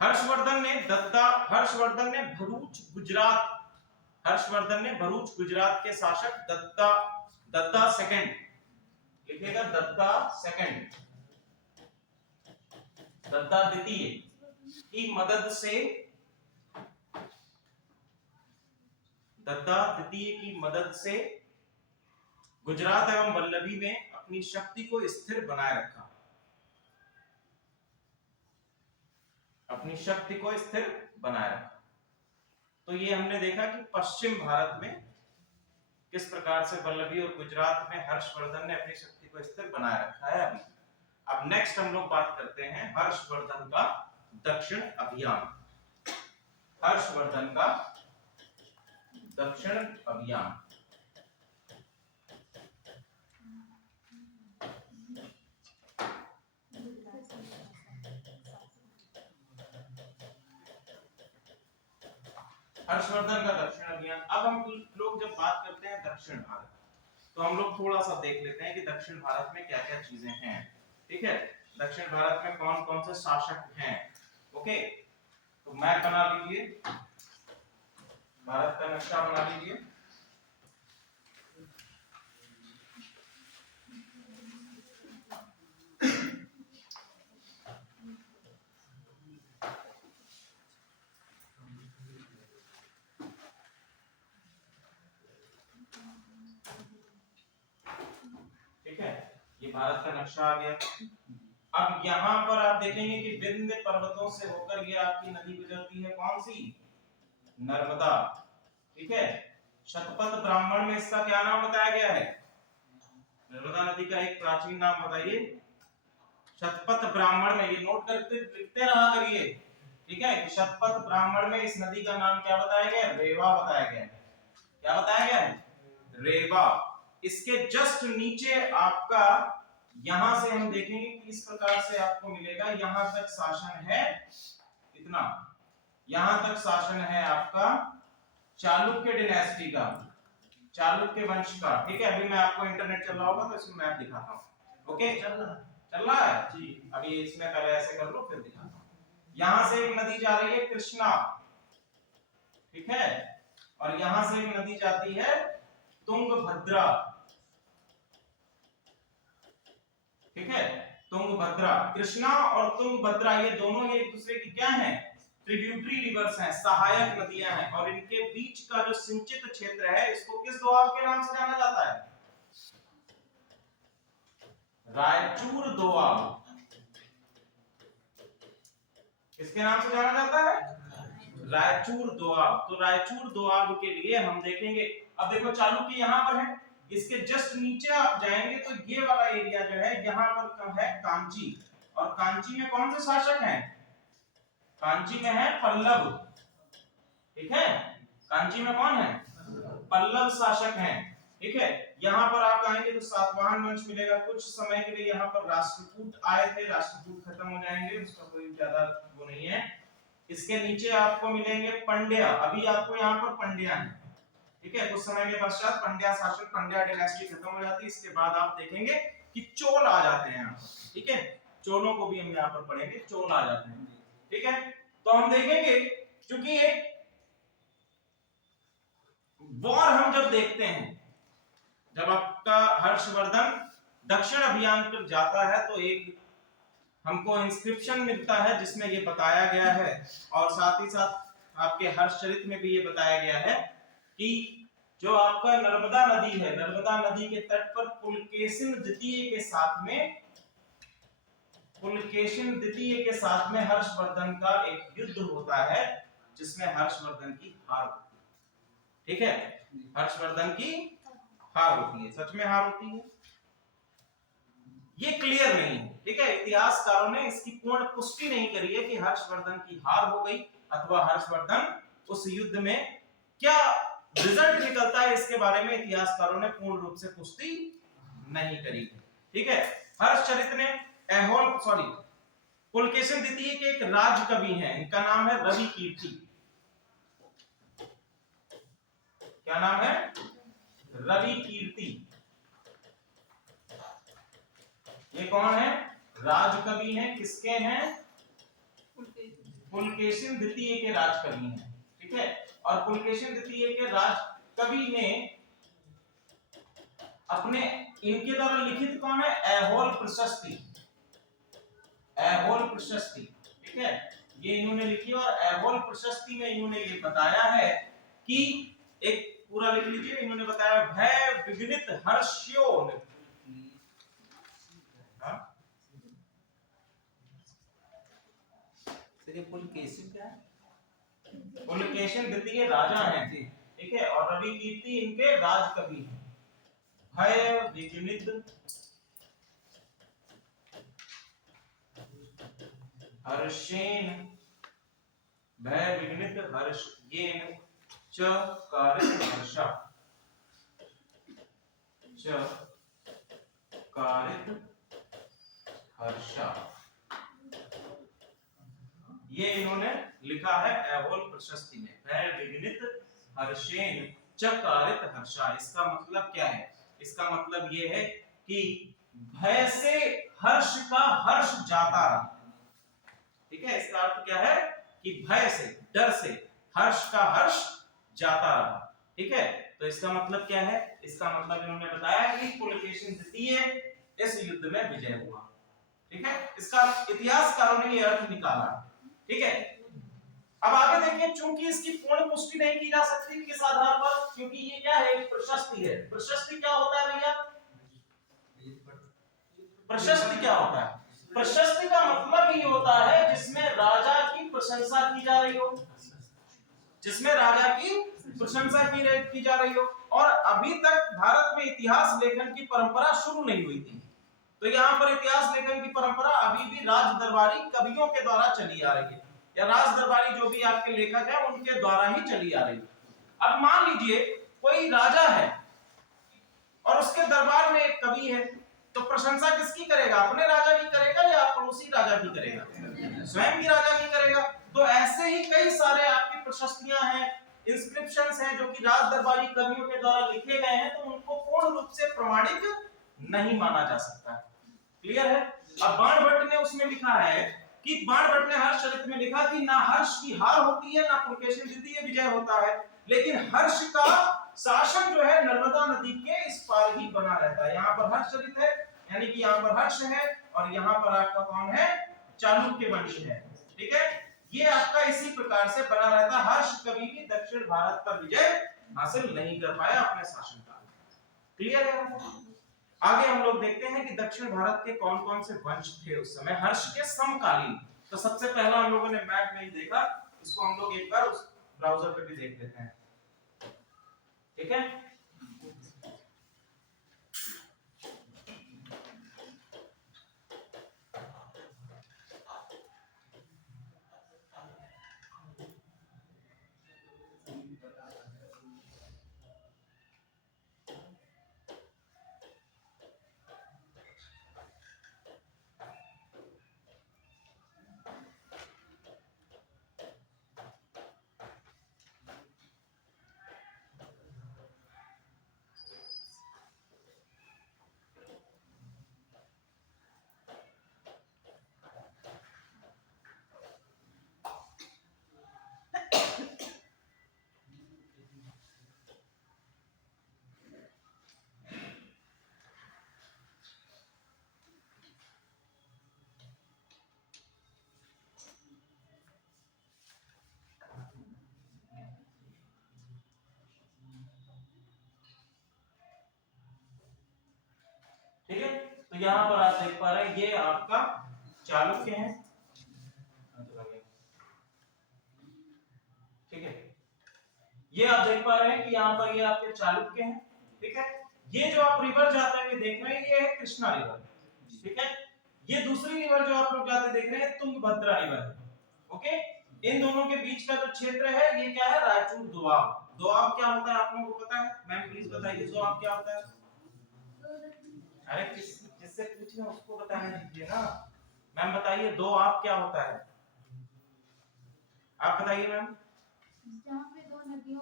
हर्षवर्धन ने भरूच गुजरात के शासक दद्दा सेकंड, लिखेगा दद्दा द्वितीय की मदद से गुजरात एवं वल्लभी में अपनी शक्ति को स्थिर बनाए रखा। तो ये हमने देखा कि पश्चिम भारत में किस प्रकार से वल्लभी और गुजरात में हर्षवर्धन ने अपनी शक्ति को स्थिर बनाए रखा है। अब नेक्स्ट हम लोग बात करते हैं हर्षवर्धन का दक्षिण अभियान। हर्षवर्धन का दक्षिण अभियान। अब हम लोग जब बात करते हैं दक्षिण भारत, तो हम लोग थोड़ा सा देख लेते हैं कि दक्षिण भारत में क्या क्या चीजें हैं। ठीक है, दक्षिण भारत में कौन कौन से शासक हैं। ओके, तो मैप बना लीजिए, भारत का नक्शा बना लीजिए। भारत का नक्शा आ गया। अब यहाँ पर आप देखेंगे कि विंध्य पर्वतों से होकर ये आपकी नदी गुजरती है, कौन सी, नर्मदा। ठीक है, शतपथ ब्राह्मण में इसका क्या नाम बताया गया है, नर्मदा नदी का एक प्राचीन नाम बताइए, शतपथ ब्राह्मण में, ये नोट करके लिखते रहा करिए। ठीक है, शतपथ ब्राह्मण में इस नदी का नाम क्या बताया गया, रेवा बताया गया। क्या बताया गया है, रेवा। इसके जस्ट नीचे आपका, यहां से हम देखेंगे कि इस प्रकार से आपको मिलेगा, यहां तक शासन है, इतना यहां तक शासन है आपका चालुक्य डिनेस्टी का, चालुक्य वंश का। ठीक है, अभी मैं आपको इंटरनेट चल रहा होगा तो इसमें मैप दिखाता हूं। ओके, चल रहा है जी। अभी इसमें पहले ऐसे कर लो फिर दिखाता हूं। यहां से एक नदी जा रही है कृष्णा, ठीक है, और यहां से एक नदी जाती है तुंगभद्रा। ठीक है, तुंगभद्रा, कृष्णा और तुंगभद्रा ये दोनों एक दूसरे की क्या हैं, ट्रिब्यूटरी रिवर्स हैं, सहायक नदियां हैं। और इनके बीच का जो सिंचित क्षेत्र है, इसको किस दोआब के नाम से जाना जाता है, रायचूर दोआब। किसके नाम से जाना जाता है, रायचूर दोआब। तो रायचूर दोआब के लिए हम देखेंगे, अब देखो चालुक्य यहां पर है, इसके जस्ट नीचे आप जाएंगे तो ये वाला एरिया जो है, यहां पर है कांची, और कांची में कौन से शासक हैं, कांची में है पल्लव। ठीक है, कांची में कौन है, पल्लव शासक हैं। ठीक है, यहां पर आप आएंगे तो सातवाहन वंश मिलेगा। कुछ समय के लिए यहां पर राष्ट्रकूट आए थे, राष्ट्रकूट खत्म हो जाएंगे, उसका कोई ज्यादा वो नहीं है। इसके नीचे आपको मिलेंगे पंड्या, अभी आपको यहाँ पर पंड्या है, ठीक है। कुछ समय के पश्चात पंड्या शासन, पंड्या डायनेस्टी खत्म हो जाती है, इसके बाद आप देखेंगे कि चोल आ जाते हैं यहाँ पर, ठीक है। चोलों को भी हम यहाँ पर पढ़ेंगे, चोल आ जाते हैं, ठीक है। तो हम देखेंगे क्योंकि एक वॉर हम जब देखते हैं, जब आपका हर्षवर्धन दक्षिण अभियान पर जाता है तो एक हमको इंस्क्रिप्शन मिलता है जिसमें ये बताया गया है, और साथ ही साथ आपके हर्षचरित में भी ये बताया गया है कि जो आपका नर्मदा नदी है, नर्मदा नदी के तट पर पुलकेशिन द्वितीय के साथ में, पुलकेशिन द्वितीय के साथ में हर्षवर्धन का एक युद्ध होता है जिसमें हर्षवर्धन की हार होती है, ठीक है। हर्षवर्धन की हार होती है, सच में हार होती है, ये क्लियर नहीं है, ठीक है। इतिहासकारों ने इसकी पूर्ण पुष्टि नहीं करी है कि हर्षवर्धन की हार हो गई अथवा हर्षवर्धन उस युद्ध में क्या रिजल्ट निकलता है, इसके बारे में इतिहासकारों ने पूर्ण रूप से पुष्टि नहीं करी, ठीक है। हर्षचरित ने पुलकेशिन द्वितीय के एक राज कवि हैं, इनका नाम है रवि कीर्ति। क्या नाम है? रवि कीर्ति। ये कौन है? राजकवि हैं, किसके हैं? पुलकेशिन द्वितीय के राजकवि हैं, ठीक है। और पुलकेशिन द्वितीय के राजकवि ने अपने, इनके द्वारा लिखित कौन है? ऐहोल प्रशस्ति, ऐहोल प्रशस्ति, ठीक है। ये इन्होंने लिखी और ऐहोल प्रशस्ति में इन्होंने ये बताया है कि एक पूरा लिख लीजिए, इन्होंने बताया भय विघ्नित हर्ष्योन, पुलकेशिन क्या है? पुलकेशिन द्वितीय राजा हैं, ठीक है, और रवि कीर्ति इनके राजकवि हैं। भय विघ्नित हर्षेन, भय विघ्नित हर्षेन च कारित हर्षा, च कारित हर्षा, ये इन्होंने लिखा है ऐहोल प्रशस्ति में, भय विघ्नित हर्षेन च कारित हर्षा। इसका मतलब क्या है? इसका मतलब ये है कि भय से हर्ष का हर्ष जाता रहा, ठीक है। इसका अर्थ क्या है? कि भय से, डर से हर्ष का हर्ष जाता रहा, ठीक है। तो इसका मतलब क्या है? इसका मतलब इन्होंने बताया कि पुलकेशिन द्वितीय इस युद्ध में विजय हुआ, ठीक है। इसका इतिहासकारों ने ये अर्थ निकाला, ठीक है। अब आगे देखिए, चूंकि इसकी पूर्ण पुष्टि नहीं की जा सकती, किस आधार पर? क्योंकि ये क्या है? प्रशस्ति है। प्रशस्ति क्या होता है भैया? प्रशस्ति क्या होता है? प्रशस्ति का मतलब ये होता है जिसमें राजा की प्रशंसा की जा रही हो, जिसमें राजा की प्रशंसा की जा रही हो। और अभी तक भारत में इतिहास लेखन की परंपरा शुरू नहीं हुई थी, तो यहाँ पर इतिहास लेखन की परंपरा अभी भी राज दरबारी कवियों के द्वारा चली आ रही है, या राज दरबारी जो भी आपके लेखक है उनके द्वारा ही चली आ रही है। अब मान लीजिए कोई राजा है और उसके दरबार में एक कवि है, तो प्रशंसा किसकी करेगा? अपने राजा की करेगा या पड़ोसी राजा की करेगा? स्वयं की राजा की करेगा। तो ऐसे ही कई सारे आपकी प्रशस्तियां हैं, इंस्क्रिप्शंस हैं जो कि राज दरबारी कवियों के द्वारा लिखे गए हैं, तो उनको पूर्ण रूप से प्रमाणित नहीं माना जा सकता। क्लियर है? अब बाणभट्ट ने उसमें लिखा है कि बाणभट्ट ने हर्षचरित में लिखा कि ना हर्ष की हार होती है, ना पुलकेशिन द्वितीय विजय होता है, लेकिन हर्ष का शासन जो है नर्मदा नदी के इस पार ही बना रहता है। यहाँ पर हर्षचरित है, यानी कि यहाँ पर हर्ष है, और यहाँ पर आपका कौन है? चालुक्य वंश है, ठीक है। ये आपका इसी प्रकार से बना रहता है। हर्ष कभी भी दक्षिण भारत पर विजय हासिल नहीं कर पाया अपने शासनकाल में। क्लियर है? आगे हम लोग देखते हैं कि दक्षिण भारत के कौन कौन से वंश थे उस समय हर्ष के समकालीन। तो सबसे पहला हम लोगों ने मैप में ही देखा, इसको हम लोग एक बार उस ब्राउज़र पे भी देख लेते हैं, ठीक है। यहाँ पर आप देख पा रहे हैं ये आपका चालुक्य है, ठीक है। ये आप देख पा रहे हैं कि यहाँ पर ये आपके चालुक्य हैं, ठीक है। ये जो आप रिवर जाते हुए देख रहे हैं ये है कृष्णा रिवर, ठीक है। ये दूसरी रिवर जो आप लोग जाते देख रहे हैं तुंगभद्रा रिवर है, ओके। इन दोनों के बीच का जो क्षेत्र है ये क्या है, रायचूर दोआब। दोआब क्या होता है आप लोगों को पता है? मैम प्लीज बताइए दोआब क्या होता है? अरे जिससे पूछ रहे हैं उसको बताना दीजिए ना। मैम बताइए दोआब क्या होता है, आप बताइए मैम। जहाँ पे दो नदियों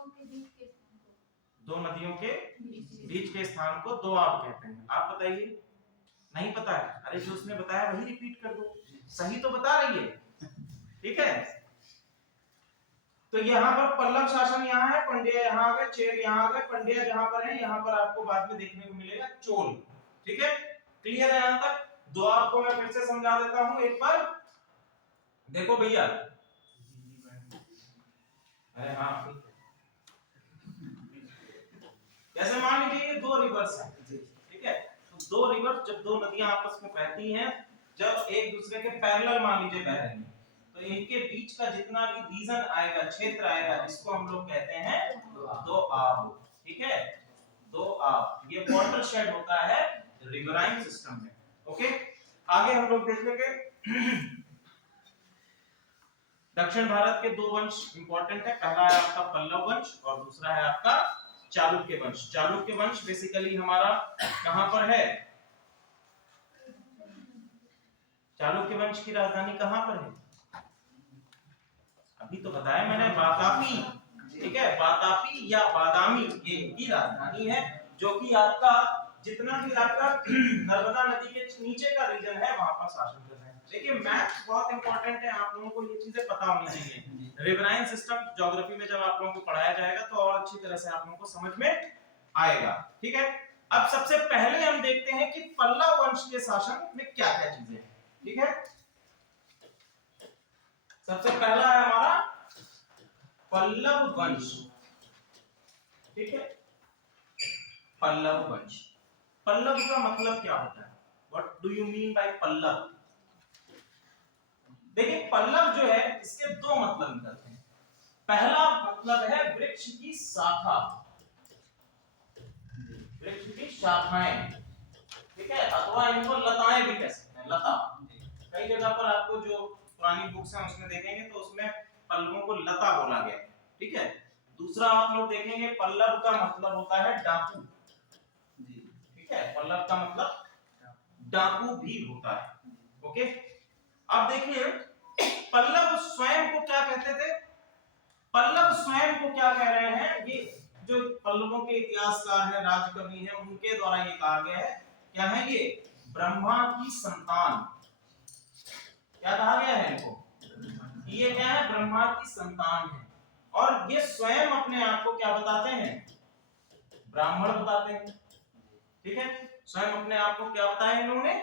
के बीच के स्थान को दोआब कहते हैं। आप बताइए, नहीं पता है? अरे जो उसने बताया वही रिपीट कर दो, सही तो बता रही है, ठीक है। तो यहाँ पर पल्लव शासन यहाँ है, पंड्या यहाँ आ गए, चेर यहाँ आ गए, पंड्या जहाँ पर है यहाँ पर आपको बाद में देखने को मिलेगा चोल, ठीक है। क्लियर है यहाँ तक? दोआब को मैं फिर से समझा देता हूँ एक बार, देखो भैया। अरे हाँ, जैसे मान लीजिए ये दो रिवर्स हैं, ठीक है। तो दो रिवर जब दो नदियां आपस में बहती हैं, जब एक दूसरे के पैरेलल मान लीजिए बह रही हैं, तो इनके बीच का जितना भी रीजन आएगा, क्षेत्र आएगा, इसको हम लोग कहते हैं दोआब, ठीक है। दोआब ये वाटर शेड होता है रिवराइन सिस्टम में, ओके। आगे हम लोग देख लेंगे दक्षिण भारत के दो वंश इंपॉर्टेंट है, पहला है आपका पल्लव वंश और दूसरा है आपका चालुक्य वंश। चालुक्य वंश बेसिकली हमारा कहां पर है? चालुक्य वंश की राजधानी कहां पर है? अभी तो बताया मैंने, वातापी, ठीक है। वातापी या बादामी ये इनकी राजधानी है, जो कि आपका जितना भी आपका नर्मदा नदी के नीचे का रीजन है वहां पर शासन कर रहे हैं। देखिए मैथ बहुत इंपॉर्टेंट है, आप लोगों को ये चीजें पता होनी चाहिए। रिवराइन सिस्टम ज्योग्राफी में जब आप लोगों को पढ़ाया जाएगा तो और अच्छी तरह से आप लोगों को समझ में आएगा, ठीक है। अब सबसे पहले हम देखते हैं कि पल्लव वंश के शासन में क्या क्या चीजें हैं, ठीक है। सबसे पहला है हमारा पल्लव वंश, ठीक है। पल्लव वंश, पल्लव का मतलब क्या होता है? What do you mean by Pallava? देखिए पल्लव जो है इसके दो मतलब निकलते हैं। पहला मतलब है वृक्ष की शाखा, वृक्ष की शाखाएं, ठीक है, अथवा इनको लताएं भी कह सकते हैं, लता। कई जगह पर आपको जो पुरानी बुक्स हैं उसमें देखेंगे तो उसमें पल्लवों को लता बोला गया है, ठीक है। दूसरा आप लोग देखेंगे पल्लव का मतलब होता है डाकू, ठीक है। पल्लव का मतलब डाकू भी होता है, ओके। अब देखिए पल्लव स्वयं को क्या कहते थे? पल्लव स्वयं को क्या कह रहे हैं? ये जो पल्लवों के इतिहासकार हैं, राजकवि हैं, उनके द्वारा ये कहा गया है, क्या है ये? ब्रह्मा की संतान। क्या कहा गया है इनको? ये क्या है? ब्रह्मा की संतान है। और ये स्वयं अपने आप को क्या बताते हैं? ब्राह्मण बताते हैं, ठीक है। स्वयं अपने आप को क्या बताया इन्होंने?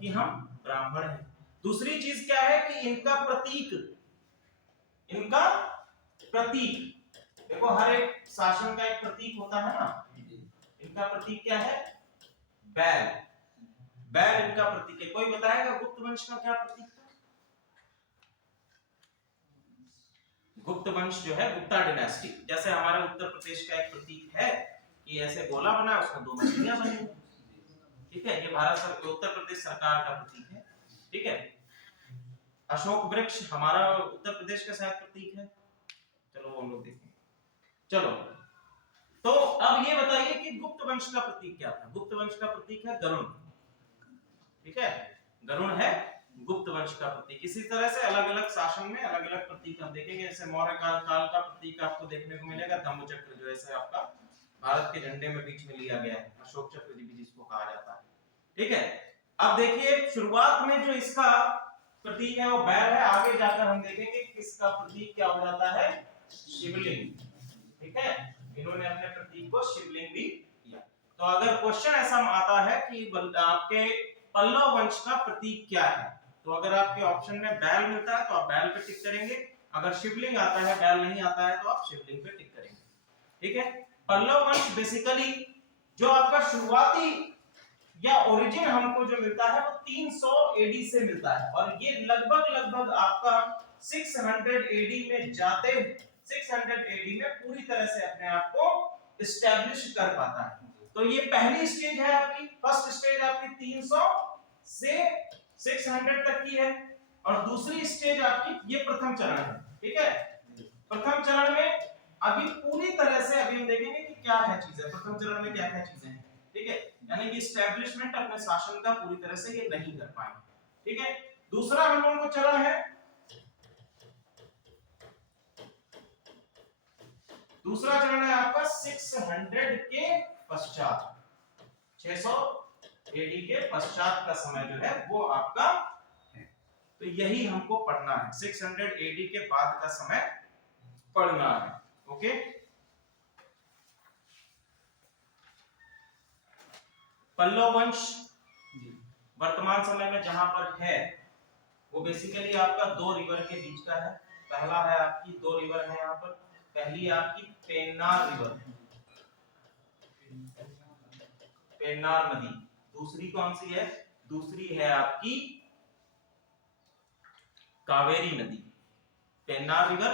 कि हम ब्राह्मण हैं। दूसरी चीज क्या है कि इनका प्रतीक, इनका प्रतीक, देखो हर एक शासन का एक प्रतीक होता है ना, इनका प्रतीक क्या है? बैल। बैल इनका प्रतीक है। कोई बताएगा गुप्त वंश का क्या प्रतीक था? गुप्त वंश जो है, गुप्ता डायनेस्टी, जैसे हमारे उत्तर प्रदेश का एक प्रतीक है कि ऐसे गोला बना उसमें दो मछलियां बनी, ठीक है। ये भारत सरकार, उत्तर प्रदेश सरकार का प्रतीक है, ठीक है। अशोक वृक्ष हमारा उत्तर प्रदेश का शायद प्रतीक है। चलो वो लोग देखें। चलो तो अब ये बताइए कि गुप्त वंश का प्रतीक क्या था? गुप्त वंश का प्रतीक है गरुण, ठीक है। गरुण है गुप्त वंश का प्रतीक। इसी तरह से अलग अलग शासन में अलग अलग प्रतीक हम देखेंगे। जैसे मौर्य काल का प्रतीक आपको देखने को मिलेगा धम्मचक्र, जो ऐसे आपका भारत के झंडे में बीच में लिया गया है, अशोक चक्र भी जिसको कहा जाता है, ठीक है। अब देखिए शुरुआत में जो इसका प्रतीक है वो बैल है, आगे जाकर हम देखेंगे किसका प्रतीक क्या हो जाता है? शिवलिंग, ठीक है। इन्होंने अपने प्रतीक को शिवलिंग भी किया। तो अगर क्वेश्चन ऐसा आता है कि आपके पल्लव वंश का प्रतीक क्या है, तो अगर आपके ऑप्शन में बैल मिलता है तो आप बैल पे टिक करेंगे, अगर शिवलिंग आता है, बैल नहीं आता है तो आप शिवलिंग पे टिक करेंगे, ठीक है। पल्लव वंश बेसिकली जो आपका शुरुआती या ओरिजिन हमको जो मिलता है वो 300 एडी से मिलता है, और ये लगभग आपका 600 एडी में जाते 600 एडी में पूरी तरह से अपने आप को एस्टैब्लिश कर पाता है। तो ये पहली स्टेज है आपकी, फर्स्ट स्टेज आपकी 300 से 600 तक की है, और दूसरी स्टेज आपकी ये प्रथम चरण है। ठीक है, प्रथम चरण में अभी पूरी तरह से अभी हम देखेंगे कि क्या है चीजें, प्रथम चरण में क्या क्या चीजें हैं। ठीक है, यानी कि एस्टैब्लिशमेंट अपने शासन का पूरी तरह से ये नहीं कर पाएंगे। ठीक है, दूसरा हम लोगों को चरण है, दूसरा चरण है आपका 600 के पश्चात, 600 एडी के पश्चात का समय जो है वो आपका है। तो यही हमको पढ़ना है, 600 एडी के बाद का समय पढ़ना है। ओके, पल्लव वंश वर्तमान समय में जहां पर है वो बेसिकली आपका दो रिवर के बीच का है। पहला है आपकी, दो रिवर है यहाँ पर, पहली है आपकी पेन्नार रिवर, पेन्नार नदी। दूसरी कौन सी है? दूसरी है आपकी कावेरी नदी, पेन्नार रिवर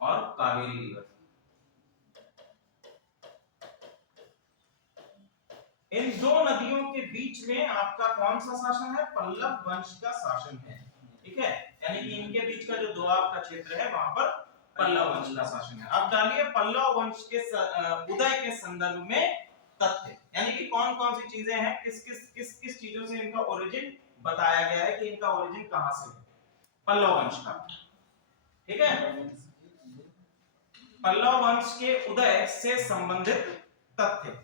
और कावेरी रिवर। इन दो नदियों के बीच में आपका कौन सा शासन है? पल्लव वंश का शासन है। ठीक है, यानी कि इनके बीच का जो दोआब का क्षेत्र है वहां पर पल्लव वंश का शासन है। अब डालिए पल्लव वंश के उदय के संदर्भ में तथ्य, यानी कि कौन कौन सी चीजें हैं, किस चीजों से इनका ओरिजिन बताया गया है कि इनका ओरिजिन कहां से है पल्लव वंश का। ठीक है, पल्लव वंश के उदय से संबंधित तथ्य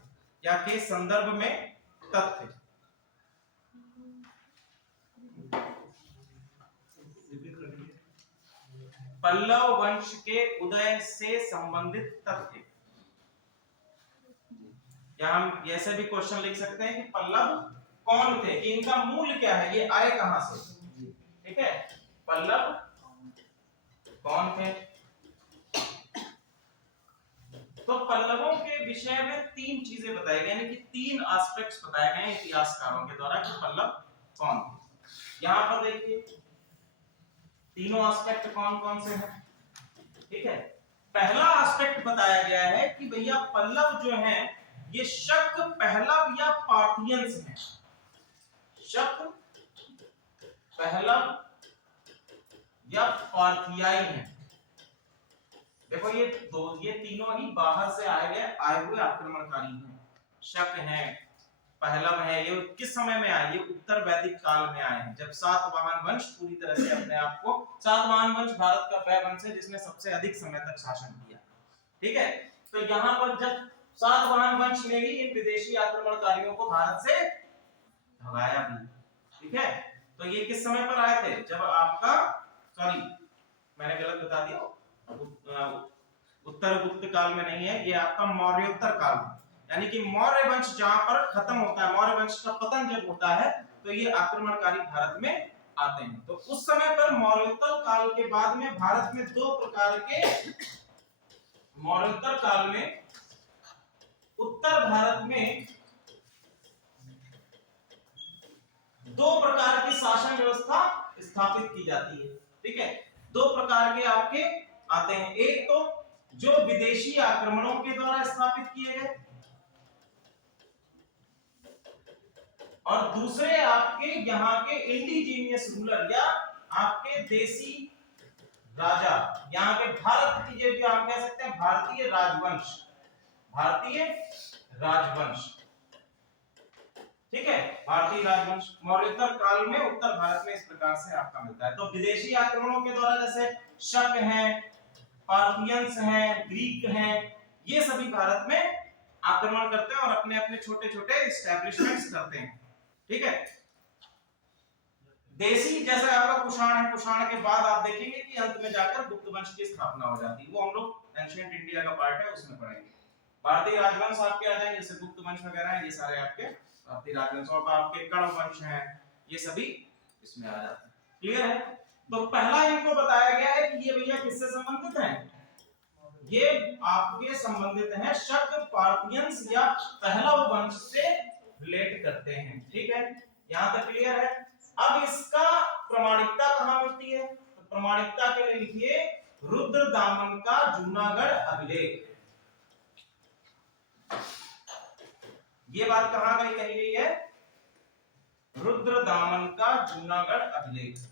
या के संदर्भ में तथ्य। पल्लव वंश के उदय से संबंधित तथ्य, या हम ऐसे भी क्वेश्चन लिख सकते हैं कि पल्लव कौन थे, कि इनका मूल क्या है, ये आए कहां से। ठीक है, पल्लव कौन थे? तो पल्लवों के विषय में तीन चीजें बताई गई, यानी कि तीन एस्पेक्ट्स बताए गए इतिहासकारों के द्वारा कि पल्लव कौन थे। यहां पर देखिए तीनों एस्पेक्ट कौन कौन से हैं। ठीक है, पहला एस्पेक्ट बताया गया है कि भैया पल्लव जो हैं ये शक, पहलव या पार्थियंस हैं। शक, पहलव या पार्थियाई हैं। देखो ये तीनों ही बाहर से आए हुए आक्रमणकारी हैं। शक है, पहलव है, ये किस समय में आए? ये उत्तर वैदिक काल में आए हैं, जब सातवाहन वंश पूरी तरह से अपने आप को, सातवाहन वंश भारत का वह वंश है जिसने सबसे अधिक समय तक शासन किया। ठीक है, तो यहाँ पर जब सातवाहन वंश ने ही इन विदेशी आक्रमणकारियों को भारत से भगाया भी। ठीक है, तो ये किस समय पर आए थे? जब आपका, सॉरी मैंने गलत बता दिया, उत्तर गुप्त काल में नहीं है, ये आपका मौर्योत्तर काल में, यानी कि मौर्य वंश जहां पर खत्म होता है, मौर्य वंश का पतन जब होता है तो ये आक्रमणकारी भारत में आते हैं। तो उस समय पर मौर्योत्तर काल के बाद में भारत में दो प्रकार के, मौर्योत्तर काल में उत्तर भारत में दो प्रकार की शासन व्यवस्था स्थापित की जाती है। ठीक है, दो प्रकार के आपके आते हैं, एक तो जो विदेशी आक्रमणों के द्वारा स्थापित किए गए, और दूसरे आपके यहाँ के इंडिजीनियस रूलर या आपके देसी राजा, यहाँ के भारत की जो हम कह सकते हैं भारतीय राजवंश, भारतीय राजवंश। ठीक है, भारतीय राजवंश मौर्योत्तर काल में उत्तर भारत में इस प्रकार से आपका मिलता है। तो विदेशी आक्रमणों के द्वारा जैसे शक हैं, पार्थियंस हैं, ग्रीक हैं, ये सभी भारत में आक्रमण करते हैं और अपने अपने छोटे छोटे एस्टैब्लिशमेंट्स करते हैं। ठीक है, देसी जैसे आपका कुषाण है, कुषाण के बाद आप देखेंगे कि अंत में जाकर गुप्त वंश की स्थापना हो जाती है, वो हम लोग एंशिएंट इंडिया का पार्ट है उसमें पढ़ेंगे। भारतीय राजवंश आपके आ जाएंगे, जैसे गुप्त वंश वगैरह हैं, ये सारे आपके भारतीय राजवंश, और आपके कर्ण वंश हैं, ये सभी इसमें आ जाते हैं। क्लियर है? तो पहला इनको बताया गया है कि ये भैया किससे संबंधित हैं? ये आपके संबंधित हैं शक, पार्थियंस या पहलव वंश से रिलेट करते हैं। ठीक है, यहां तक क्लियर है। अब इसका प्रमाणिकता कहां मिलती है? तो प्रमाणिकता के लिए लिखिए रुद्रदामन का जूनागढ़ अभिलेख। ये बात कहां गई कही गई है? रुद्रदामन का जूनागढ़ अभिलेख।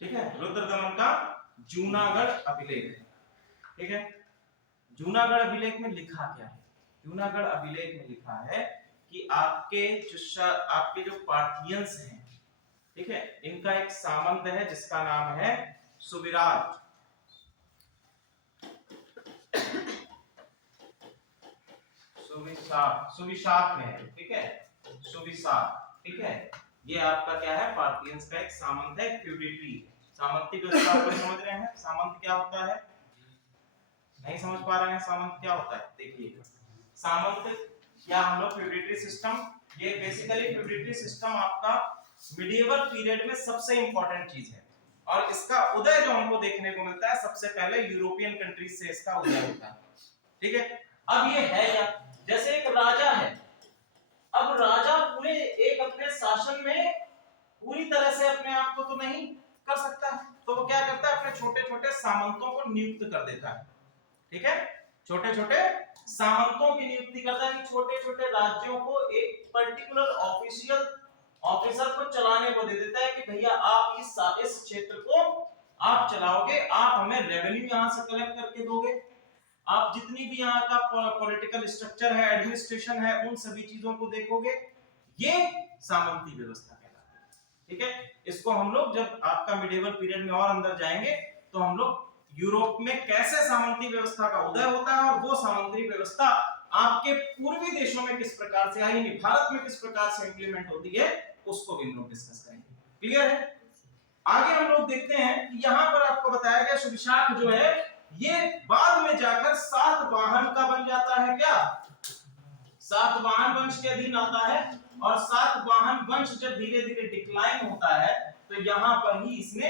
ठीक है, रुद्रदमन का जूनागढ़ अभिलेख। ठीक है, जूनागढ़ अभिलेख में लिखा क्या है? जूनागढ़ अभिलेख में लिखा है कि आपके जो पार्थियंस हैं, ठीक है, इनका एक सामंत है जिसका नाम है सुविराट। सुविशाख है, ठीक है, सुविशाख। ठीक है, ये आपका क्या है? पार्थियंस का एक सामंत है, फ्यूडिटरी। सामंती व्यवस्था को समझ रहे हैं? सामंत क्या होता है? नहीं समझ पा रहे हैं सामंत क्या होता है? देखिए, सामंत या हम लोग फ्यूडिटरी सिस्टम, ये बेसिकली फ्यूडिटरी सिस्टम आपका मिडिएवल पीरियड में सबसे इंपॉर्टेंट चीज है। और इसका उदय जो हमको देखने को मिलता है सबसे पहले यूरोपियन कंट्रीज से इसका उदय होता है। ठीक है, अब ये है या जैसे एक राजा है, अब राजा पूरे एक अपने शासन में पूरी तरह से अपने आप को तो नहीं कर सकता, तो वो क्या करता है? अपने छोटे छोटे सामंतों को नियुक्त कर देता है। ठीक है, छोटे छोटे सामंतों की नियुक्ति करता है कि छोटे छोटे राज्यों को एक पर्टिकुलर ऑफिसर को चलाने को दे देता है कि भैया आप इस क्षेत्र को आप चलाओगे, आप हमें रेवेन्यू यहां से कलेक्ट करके दोगे, आप जितनी भी यहाँ का पॉलिटिकल स्ट्रक्चर है, एडमिनिस्ट्रेशन है, उन सभी चीजों को देखोगे। ये सामंती व्यवस्था कहलाती है। ठीक है, इसको हम लोग जब आपका मिडिएवल पीरियड में और अंदर जाएंगे तो हम लोग यूरोप में कैसे सामंती व्यवस्था का उदय होता है और वो सामंती व्यवस्था आपके पूर्वी देशों में किस प्रकार से आई, भारत में किस प्रकार से इंप्लीमेंट होती है, उसको भी हम लोग डिस्कस करेंगे। क्लियर है? आगे हम लोग देखते हैं कि यहाँ पर आपको बताया गया सुविशाख जो है ये बाद में जाकर सातवाहन का बन जाता है। क्या? सातवाहन वंश के अधीन आता है। और सातवाहन वंश जब धीरे धीरे डिक्लाइन होता है तो यहाँ पर ही इसने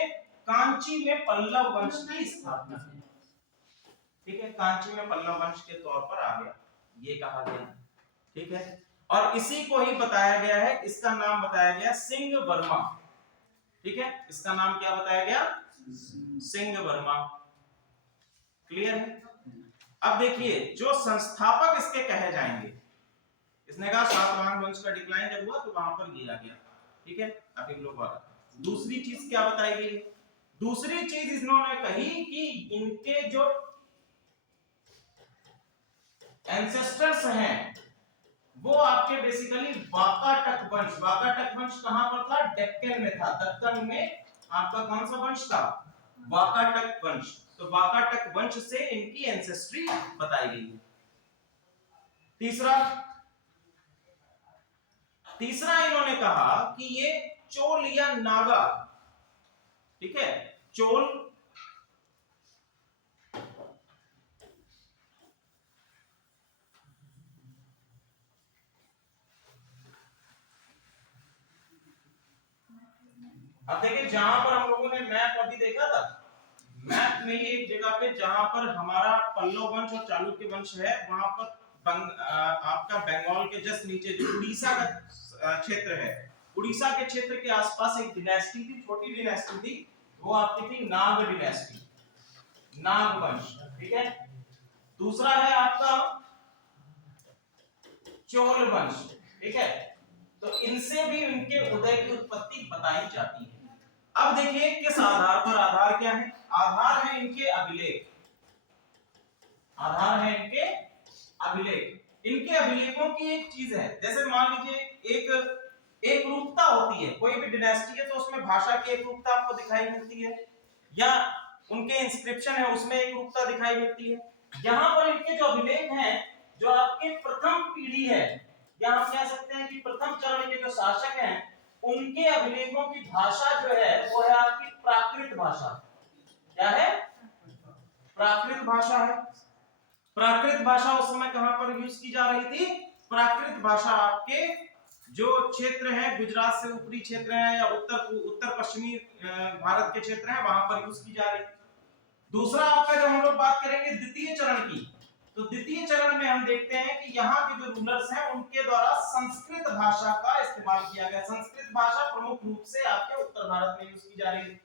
कांची में पल्लव वंश की स्थापना की। ठीक है, कांची में पल्लव वंश के तौर पर आ गया, ये कहा गया। ठीक है, और इसी को ही बताया गया है, इसका नाम बताया गया सिंह वर्मा। ठीक है, इसका नाम क्या बताया गया? सिंह वर्मा। क्लियर है? अब देखिए, जो संस्थापक इसके कहे जाएंगे, इसने कहा सातवाहन वंश का डिक्लाइन जब हुआ तो वहां पर ये आ गया। ठीक है, अब इन लोग दूसरी चीज क्या बताई गई? दूसरी चीज इन्होंने कही कि इनके जो एंसेस्टर्स हैं वो आपके बेसिकली वाकाटक वंश। वाकाटक वंश कहां पर था? डेक्कन में था। दक्कन में आपका कौन सा वंश था? वाकाटक वंश। तो वाकाटक वंश से इनकी एंसेस्ट्री बताई गई है। तीसरा इन्होंने कहा कि ये चोल या नागा, ठीक है, चोल अब देखिए, जहां पर हम लोगों ने मैप अभी देखा था, मैप में ही एक जगह पे जहां पर हमारा पल्लव वंश और चालुक्य वंश है, वहां पर आपका बंगाल के जस्ट नीचे जो उड़ीसा का क्षेत्र है, उड़ीसा के क्षेत्र के आसपास एक डिनेस्टी थी, छोटी डिनेस्टी थी, वो आपकी थी नाग डिनेस्टी, नाग वंश। ठीक है, दूसरा है आपका चोल वंश। ठीक है, तो इनसे भी इनके उदय की उत्पत्ति बताई जाती है। अब देखिए किस आधार पर? आधार क्या है? आधार है इनके अभिलेख। आधार है इनके अभिलेख। इनके अभिलेखों की एक चीज है, जैसे मान लीजिए एक रूपता होती है, कोई भी डिनेस्टी है तो उसमें भाषा की एक रूपता आपको दिखाई मिलती है, या उनके इंस्क्रिप्शन है उसमें एक रूपता दिखाई मिलती है। यहाँ पर इनके जो अभिलेख हैं, जो आपके प्रथम पीढ़ी है, या हम कह सकते हैं कि प्रथम चरण के जो शासक हैं, उनके अभिलेखों की भाषा जो है वो है आपकी प्राकृत भाषा। क्या है? प्राकृत भाषा है। प्राकृत भाषा उस समय कहां पर यूज की जा रही थी? प्राकृत भाषा आपके जो क्षेत्र है गुजरात से ऊपरी क्षेत्र है या उत्तर पश्चिमी भारत के क्षेत्र है वहां पर यूज की जा रही। दूसरा आपका जब हम लोग बात करेंगे द्वितीय चरण की, तो द्वितीय चरण में हम देखते हैं कि यहाँ के जो रूलर्स हैं उनके द्वारा संस्कृत भाषा का इस्तेमाल किया गया। संस्कृत भाषा प्रमुख रूप से आपके उत्तर भारत में यूज की जा रही है।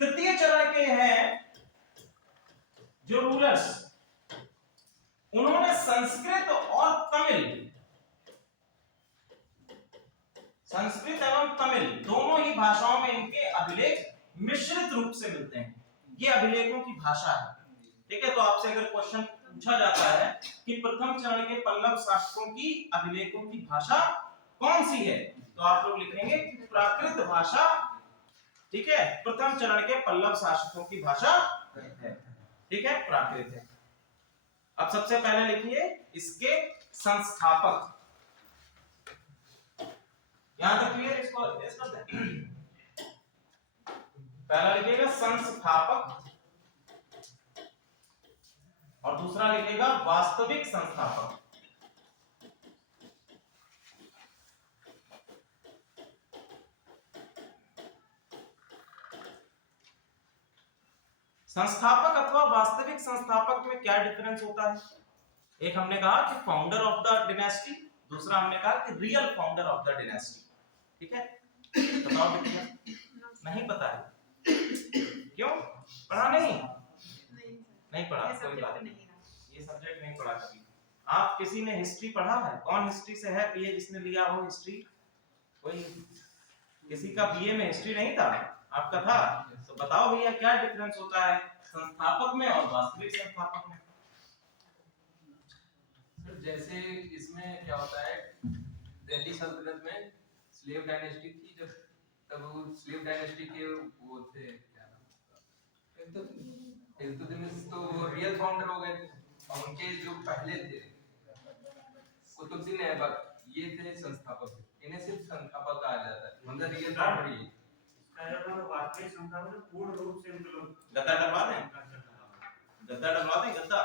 तृतीय चरण के हैं जो रूलर्स, उन्होंने संस्कृत और तमिल, संस्कृत एवं तमिल दोनों ही भाषाओं में इनके अभिलेख मिश्रित रूप से मिलते हैं। ये अभिलेखों की भाषा है। ठीक है, तो आपसे अगर क्वेश्चन पूछा जाता है कि प्रथम चरण के पल्लव शासकों की अभिलेखों की भाषा कौन सी है, तो आप लोग लिखेंगे प्राकृत भाषा। ठीक है, प्रथम चरण के पल्लव शासकों की भाषा है, ठीक है, प्राकृत है। अब सबसे पहले लिखिए इसके संस्थापक, यहां तक क्लियर, इसको पहला लिखिएगा संस्थापक और दूसरा लिखिएगा वास्तविक संस्थापक। संस्थापक अथवा वास्तविक संस्थापक में क्या डिफरेंस होता है? एक हमने कहा कि फाउंडर ऑफ द डिनेस्टी, दूसरा हमने कहा कि real founder of the dynasty. ठीक है, बताओ बेटिया, नहीं पता है? क्यों पढ़ा नहीं? नहीं पढ़ा, कोई बात नहीं, ये सब्जेक्ट नहीं पढ़ा कभी। आप किसी ने हिस्ट्री पढ़ा है? कौन हिस्ट्री से है बीए जिसने लिया हो हिस्ट्री? कोई किसी का बीए में हिस्ट्री नहीं था? आपका था? तो बताओ भैया क्या डिफरेंस होता है संस्थापक में और वास्तविक संस्थापक में? सर जैसे इसमें क्या होता है, दिल्ली सल्तनत में स्लेव डायनेस्टी थी, जब तब वो स्लेव डायनेस्टी के वो थे, क्या नाम था, इल्तुतमिश, तो वो रियल फाउंडर हो गए थे। और उनके जो पहले थे कुतुबुद्दीन ऐबक, ये थे संस्थापक। इन्हें सिर्फ संस्थापक कहा जाता है, मतलब रियल फाउंडर ही। वास्तविक संस्थापक पूर्ण रूप से मतलब गद्दा डलवा दें, गद्दा डलवा दें, गद्दा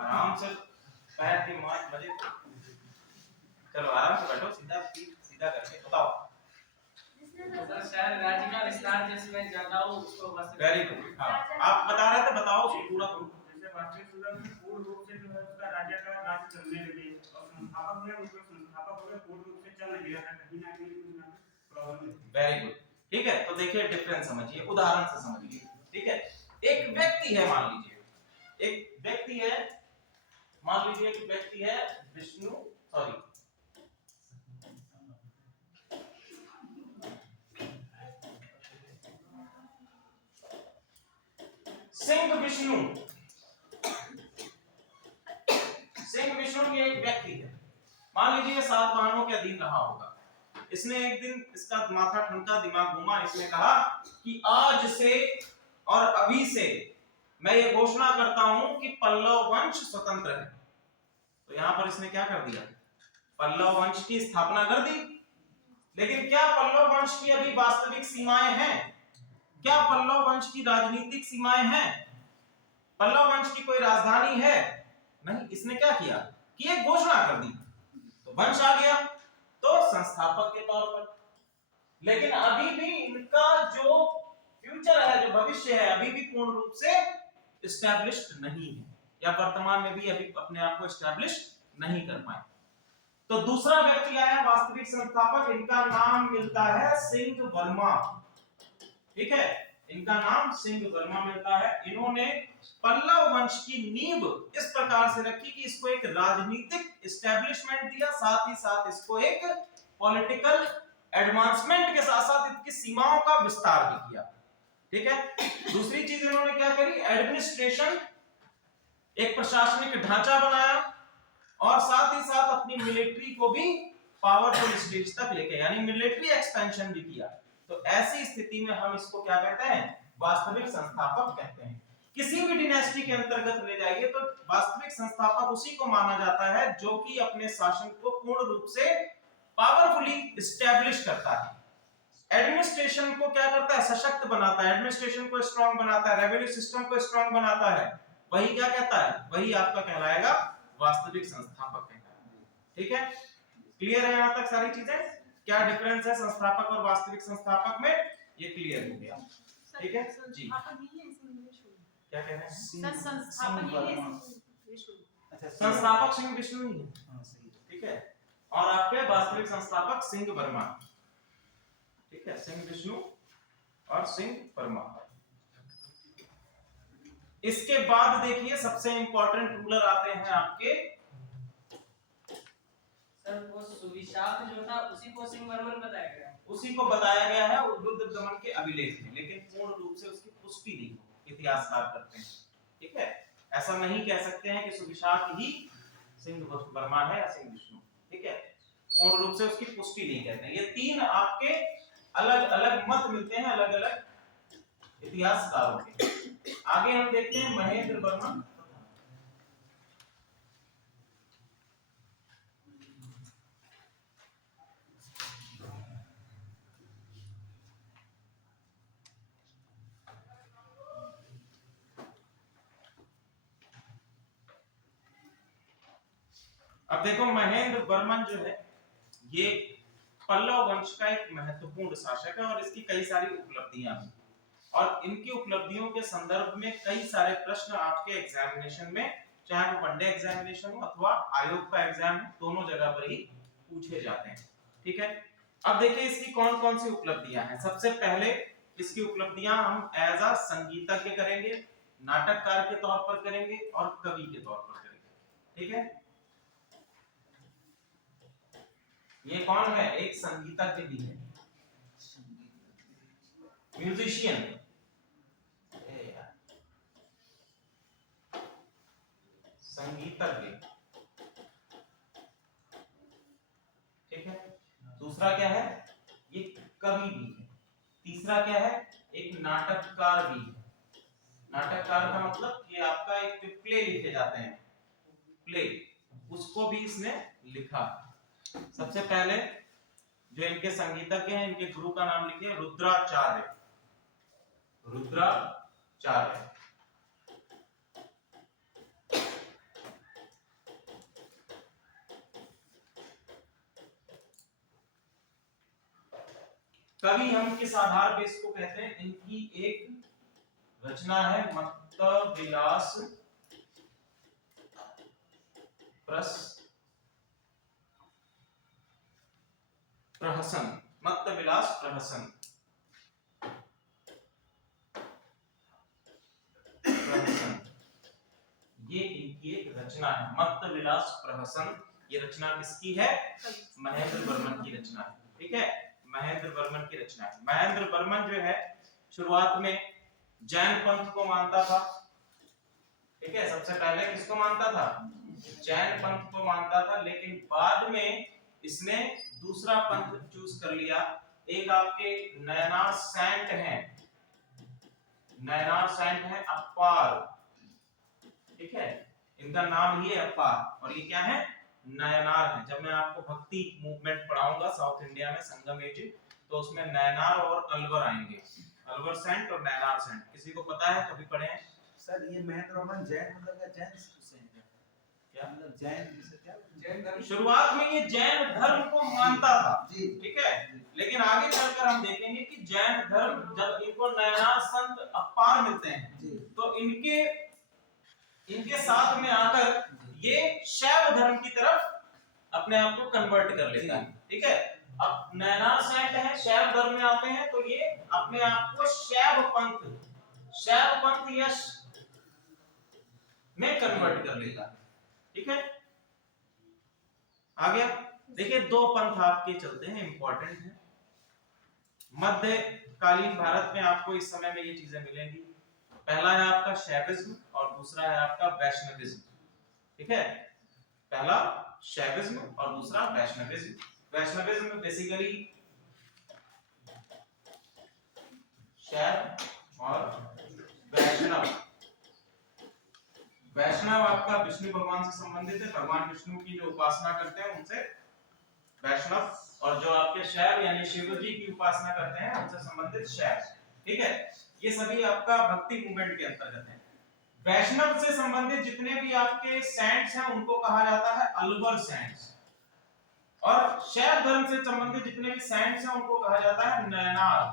आराम से पैर की मार मजे। चलो आराम से बैठो, सीधा सीधा करके बताओ। सर शायद राज्य का विस्तार जिसमें ज्यादा हो उसको वास्तविक। वेरी गुड, हाँ आप बता रहे थे, बताओ उसको पूरा करो। जैसे वास्तविक संस्थापक में पूर्ण रूप से जो है उसका राज्य का राज चलने लगे, और संस्थापक में उसका संस्थापक हो गया पूर्ण रूप से चल नहीं रहा है, कहीं ना कहीं कुछ ना प्रॉब्लम है। वेरी गुड, ठीक है, तो देखिए डिफरेंस समझिए, उदाहरण से समझिए। ठीक है, एक व्यक्ति है, मान लीजिए एक व्यक्ति है, मान लीजिए एक व्यक्ति है विष्णु, सॉरी सिंह विष्णु, सिंह विष्णु ये एक व्यक्ति है, मान लीजिए सातवाहनों के अधीन रहा होगा। इसने एक दिन इसका माथा ठनका, दिमाग घूमा, इसने कहा कि आज से और अभी से मैं ये घोषणा करता हूं कि पल्लव वंश स्वतंत्र है। तो यहां पर इसने क्या कर दिया? पल्लव वंश की स्थापना कर दी। लेकिन क्या पल्लव वंश की अभी वास्तविक सीमाएं हैं? क्या पल्लव वंश की राजनीतिक सीमाएं हैं? पल्लव वंश की कोई राजधानी है? नहीं। इसने क्या किया कि एक घोषणा कर दी, तो वंश आ गया, तो संस्थापक के तौर पर। लेकिन अभी भी इनका जो फ्यूचर है, जो भविष्य है, अभी भी पूर्ण रूप से एस्टैब्लिश्ड नहीं है, या वर्तमान में भी अभी अपने आप को एस्टैब्लिश नहीं कर पाए। तो दूसरा व्यक्ति आया वास्तविक संस्थापक, इनका नाम मिलता है सिंह वर्मा। ठीक है, इनका नाम सिंह वर्मा मिलता है। इन्होंने पल्लव वंश की नींव इस प्रकार से रखी कि इसको एक राजनीतिक एस्टैब्लिशमेंट दिया, साथ ही साथ इसको एक पॉलिटिकल एडवांसमेंट के साथ साथ इसकी सीमाओं का विस्तार भी किया। ठीक है, दूसरी चीज इन्होंने क्या करी? एडमिनिस्ट्रेशन, एक प्रशासनिक ढांचा बनाया, और साथ ही साथ अपनी मिलिट्री को भी पावरफुल स्टेज तक लेके, यानी मिलिट्री एक्सपेंशन भी किया। तो ऐसी स्थिति में हम इसको क्या कहते हैं? वास्तविक संस्थापक कहते हैं। किसी भी डिनेस्टी के अंतर्गत ले जाइए तो वास्तविक संस्थापक उसी को माना जाता है जो कि अपने शासन को पूर्ण रूप से पावरफुली एस्टैब्लिश करता है। एडमिनिस्ट्रेशन को क्या करता है? सशक्त बनाता है, एडमिनिस्ट्रेशन को स्ट्रांग बनाता है, रेवेन्यू सिस्टम को स्ट्रांग बनाता है। वही क्या कहता है? वही आपका कहलाएगा वास्तविक संस्थापक कहलाएगा। ठीक है, क्लियर है यहाँ तक सारी चीजें? क्या डिफरेंस है संस्थापक और वास्तविक संस्थापक में, ये क्लियर हो गया। ठीक है जी, क्या कह रहे हैं? अच्छा संस्थापक सिंह विष्णु ही है, हाँ सही है। ठीक है, और आपके वास्तविक संस्थापक सिंह वर्मा, ठीक है, सिंह विष्णु और सिंह वर्मा। इसके बाद देखिए सबसे इंपॉर्टेंट रूलर आते हैं आपके, सर वो सुविशाक्त जो था उसी को सिंह वर्मन बताया गया। उसी को बताया गया है रुद्र दमन के अभिलेख में, लेकिन पूर्ण रूप से उसकी पुष्टि नहीं हो, इतिहासकार करते हैं। ठीक है, ऐसा नहीं कह सकते हैं कि सुविशाक्त ही सिंह वर्मा है या सिंह विष्णु। ठीक है, पूर्ण रूप से उसकी पुष्टि नहीं कहते हैं। ये तीन आपके अलग अलग मत मिलते हैं अलग अलग इतिहासकारों के। आगे हम देखते हैं महेंद्र वर्मन। अब देखो महेंद्र वर्मन जो है ये पल्लव वंश का एक महत्वपूर्ण शासक है और इसकी कई सारी उपलब्धियां हैं, और इनकी उपलब्धियों के संदर्भ में कई सारे प्रश्न आपके एग्जामिनेशन में, चाहे वो वनडे एग्जामिनेशन हो अथवा आयोग का एग्जाम, दोनों जगह पर ही पूछे जाते हैं। ठीक है, अब देखिए इसकी कौन कौन सी उपलब्धियां हैं। सबसे पहले इसकी उपलब्धियां हम एज अ संगीतज्ञ करेंगे, नाटककार के तौर पर करेंगे और कवि के तौर पर करेंगे। ठीक है, ये कौन है, एक संगीतज्ञ भी है, म्यूजिशियन, संगीतज्ञ। ठीक है, दूसरा क्या है, ये कवि भी है। तीसरा क्या है, एक नाटककार भी है। नाटककार का मतलब ये आपका एक प्ले लिखे जाते हैं, प्ले, उसको भी इसने लिखा। सबसे पहले जो इनके संगीतज्ञ हैं, इनके गुरु का नाम लिखिए, रुद्राचार्य। रुद्राचार्य। कवि हम किस आधार पे इसको कहते हैं, इनकी एक रचना है मत्त विलास प्रहसन, मत्त विलास प्रहसन, ये इनकी एक रचना है, मत्त विलास प्रहसन। ये रचना किसकी है, महेंद्र वर्मन की रचना है। ठीक है, महेंद्र वर्मन की रचना है। महेंद्र वर्मन जो है शुरुआत में जैन पंथ को मानता था। ठीक है, सबसे पहले किसको मानता था, जैन पंथ को मानता था, लेकिन बाद में इसने दूसरा पंथ चूज कर लिया। एक आपके नयनार सेंट हैं, नयनार सेंट हैं अपार। ठीक है, इनका नाम ही है अपार, और ये क्या है, नयनार है। जब मैं आपको भक्ति मूवमेंट पढ़ाऊंगा साउथ इंडिया में संगम एज, तो उसमें नयनार और अलवर आएंगे, अलवर सेंट और नयनार सेंट। किसी को पता है, कभी पढ़े हैं? सर ये महेंद्र वर्मन जैन मतलब क्या, जैन से हैं क्या, मतलब जैन से क्या, जैन धर्म शुरुआत में ये जैन धर्म को मानता था। जी ठीक है, लेकिन आगे चलकर हम देखेंगे कि जैन धर्म जब इनको नयनार संत अपार मिलते हैं, जी तो इनके साथ में आकर ये शैव धर्म की तरफ अपने आप को कन्वर्ट कर लेता है। ठीक है, अब नयनार सेंट है, शैव धर्म में आते हैं, तो ये अपने आप को शैव पंथ यश में कन्वर्ट कर लेता है। ठीक है, आ गया। देखिए दो पंथ आपके चलते हैं, इंपॉर्टेंट है। मध्यकालीन भारत में आपको इस समय में ये चीजें मिलेंगी। पहला है आपका शैविज्म और दूसरा है आपका वैष्णविज्म। ठीक है, पहला शैविज्म और दूसरा वैष्णविज्म। वैष्णविज्म बेसिकली शैव और वैष्णव। वैष्णव आपका विष्णु भगवान से संबंधित है, भगवान विष्णु की जो उपासना करते हैं उनसे वैष्णव, और जो आपके शैव यानी शिव जी की उपासना करते हैं उनसे संबंधित शैव। ठीक है, ये सभी आपका भक्ति मूवमेंट के अंतर्गत है। वैष्णव से संबंधित जितने भी आपके सेंट्स हैं उनको कहा जाता है अलवर सेंट्स। और शैव धर्म से संबंधित जितने भी सैंट्स हैं उनको कहा जाता है नयनार।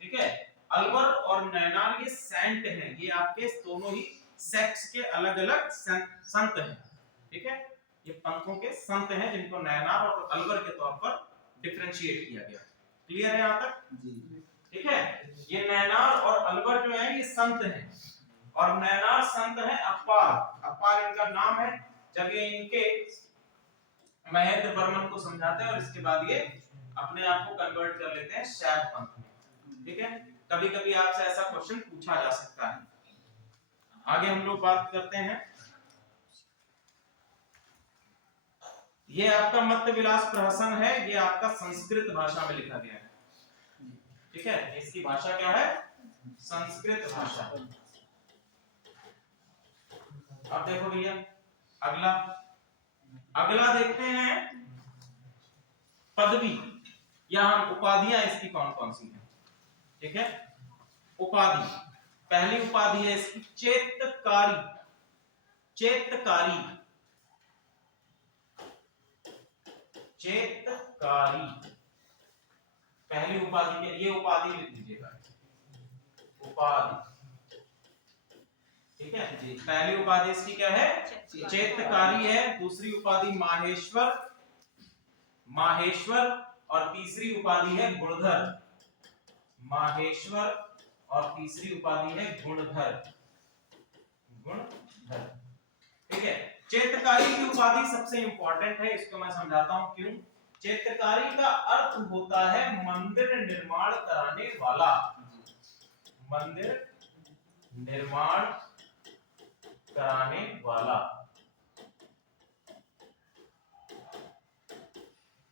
ठीक है, अलवर और नयनार ये सैंट हैं, ये आपके दोनों ही सेक्स के अलग अलग संत हैं। ठीक है, ये पंथों के संत हैं जिनको नयनार और अलवर के तौर पर डिफरेंशिएट किया गया। क्लियर है यहाँ तक? जी। ठीक है, ये नयनार और अलवर जो है ये संत हैं, और नयनार संत है अपार, अपार इनका नाम है। जब ये इनके महेंद्र वर्मन को समझाते हैं और इसके बाद ये अपने आप को कन्वर्ट कर लेते हैं शैव पंथ में। ठीक है, कभी कभी आपसे ऐसा क्वेश्चन पूछा जा सकता है। आगे हम लोग बात करते हैं, ये आपका मत्त विलास प्रहसन है, ये आपका संस्कृत भाषा में लिखा गया है। ठीक है, इसकी भाषा क्या है? संस्कृत भाषा। अब देखो भैया अगला, अगला देखते हैं पदवी या हम उपाधियां इसकी कौन कौन सी हैं। ठीक है, उपाधि, पहली उपाधि है इसकी चेतकारी। चेतकारी, चेतकारी पहली उपाधि है, ये उपाधि लिख लीजिएगा, उपाधि। ठीक है जी, पहली उपाधि इसकी क्या है? चेतकारी है। दूसरी उपाधि माहेश्वर, माहेश्वर, और तीसरी उपाधि है गुणधर, माहेश्वर, और तीसरी उपाधि है गुणधर, गुणधर। ठीक है, चेतकारी की उपाधि सबसे इंपॉर्टेंट है, इसको मैं समझाता हूं क्यों। चेतकारी का अर्थ होता है मंदिर निर्माण कराने वाला, मंदिर निर्माण कराने वाला।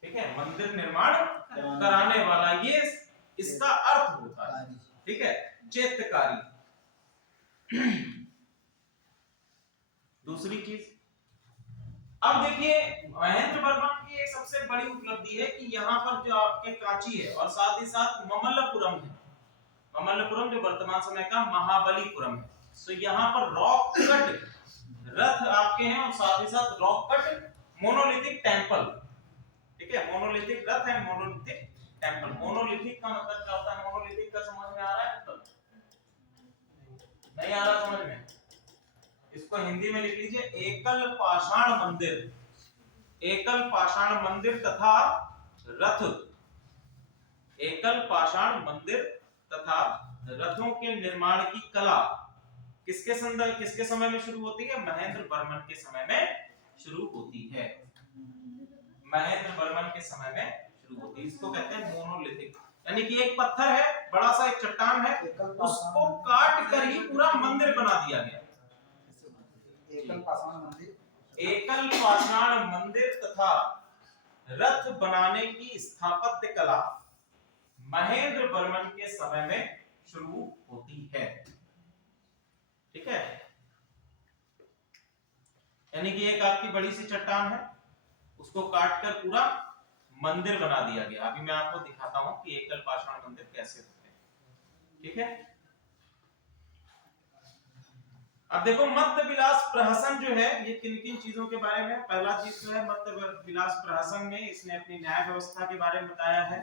ठीक है, मंदिर निर्माण कराने वाला, ये इसका अर्थ होता है। ठीक है, चेतकारी। दूसरी चीज, अब देखिए महेंद्र वर्मन की एक सबसे बड़ी उपलब्धि है कि यहाँ पर जो आपके कांची है और साथ ही साथ ममल्लपुरम है, ममल्लपुरम जो वर्तमान समय का महाबलीपुरम है, तो यहाँ पर रॉक कट रथ आपके हैं और साथ ही साथ रॉक कट मोनोलिथिक टेंपल। ठीक है, मोनोलिथिक रथ है, मोनोलिथिक टेंपल। मोनोलिथिक का मतलब क्या होता है? मोनोलिथिक का समझ में आ रहा है? मतलब नहीं आ रहा समझ में? इसको हिंदी में लिख लीजिए एकल पाषाण मंदिर, एकल पाषाण मंदिर तथा रथ, एकल पाषाण मंदिर तथा रथों के निर्माण की कला किसके समय में शुरू होती है? महेंद्र वर्मन के समय में शुरू होती है, महेंद्र वर्मन के समय में शुरू होती है। इसको कहते हैं मोनोलिथिक, यानी कि एक पत्थर है, बड़ा सा एक चट्टान है, उसको काट कर ही पूरा मंदिर बना दिया गया। एकल पाषाण मंदिर, एकल पाषाण मंदिर तथा रथ बनाने की स्थापत्य कला महेंद्र वर्मन के समय में शुरू होती है। ठीक है, यानी कि एक आपकी बड़ी सी चट्टान है, उसको काटकर पूरा मंदिर बना दिया गया। अभी मैं आपको दिखाता हूं कि एकल पाषाण मंदिर कैसे होते हैं। ठीक है, अब देखो मत्त विलास प्रहसन जो है ये किन किन चीजों के बारे में। पहला चीज जो है मत्त विलास प्रहसन में इसने अपनी न्याय व्यवस्था के बारे में बताया है।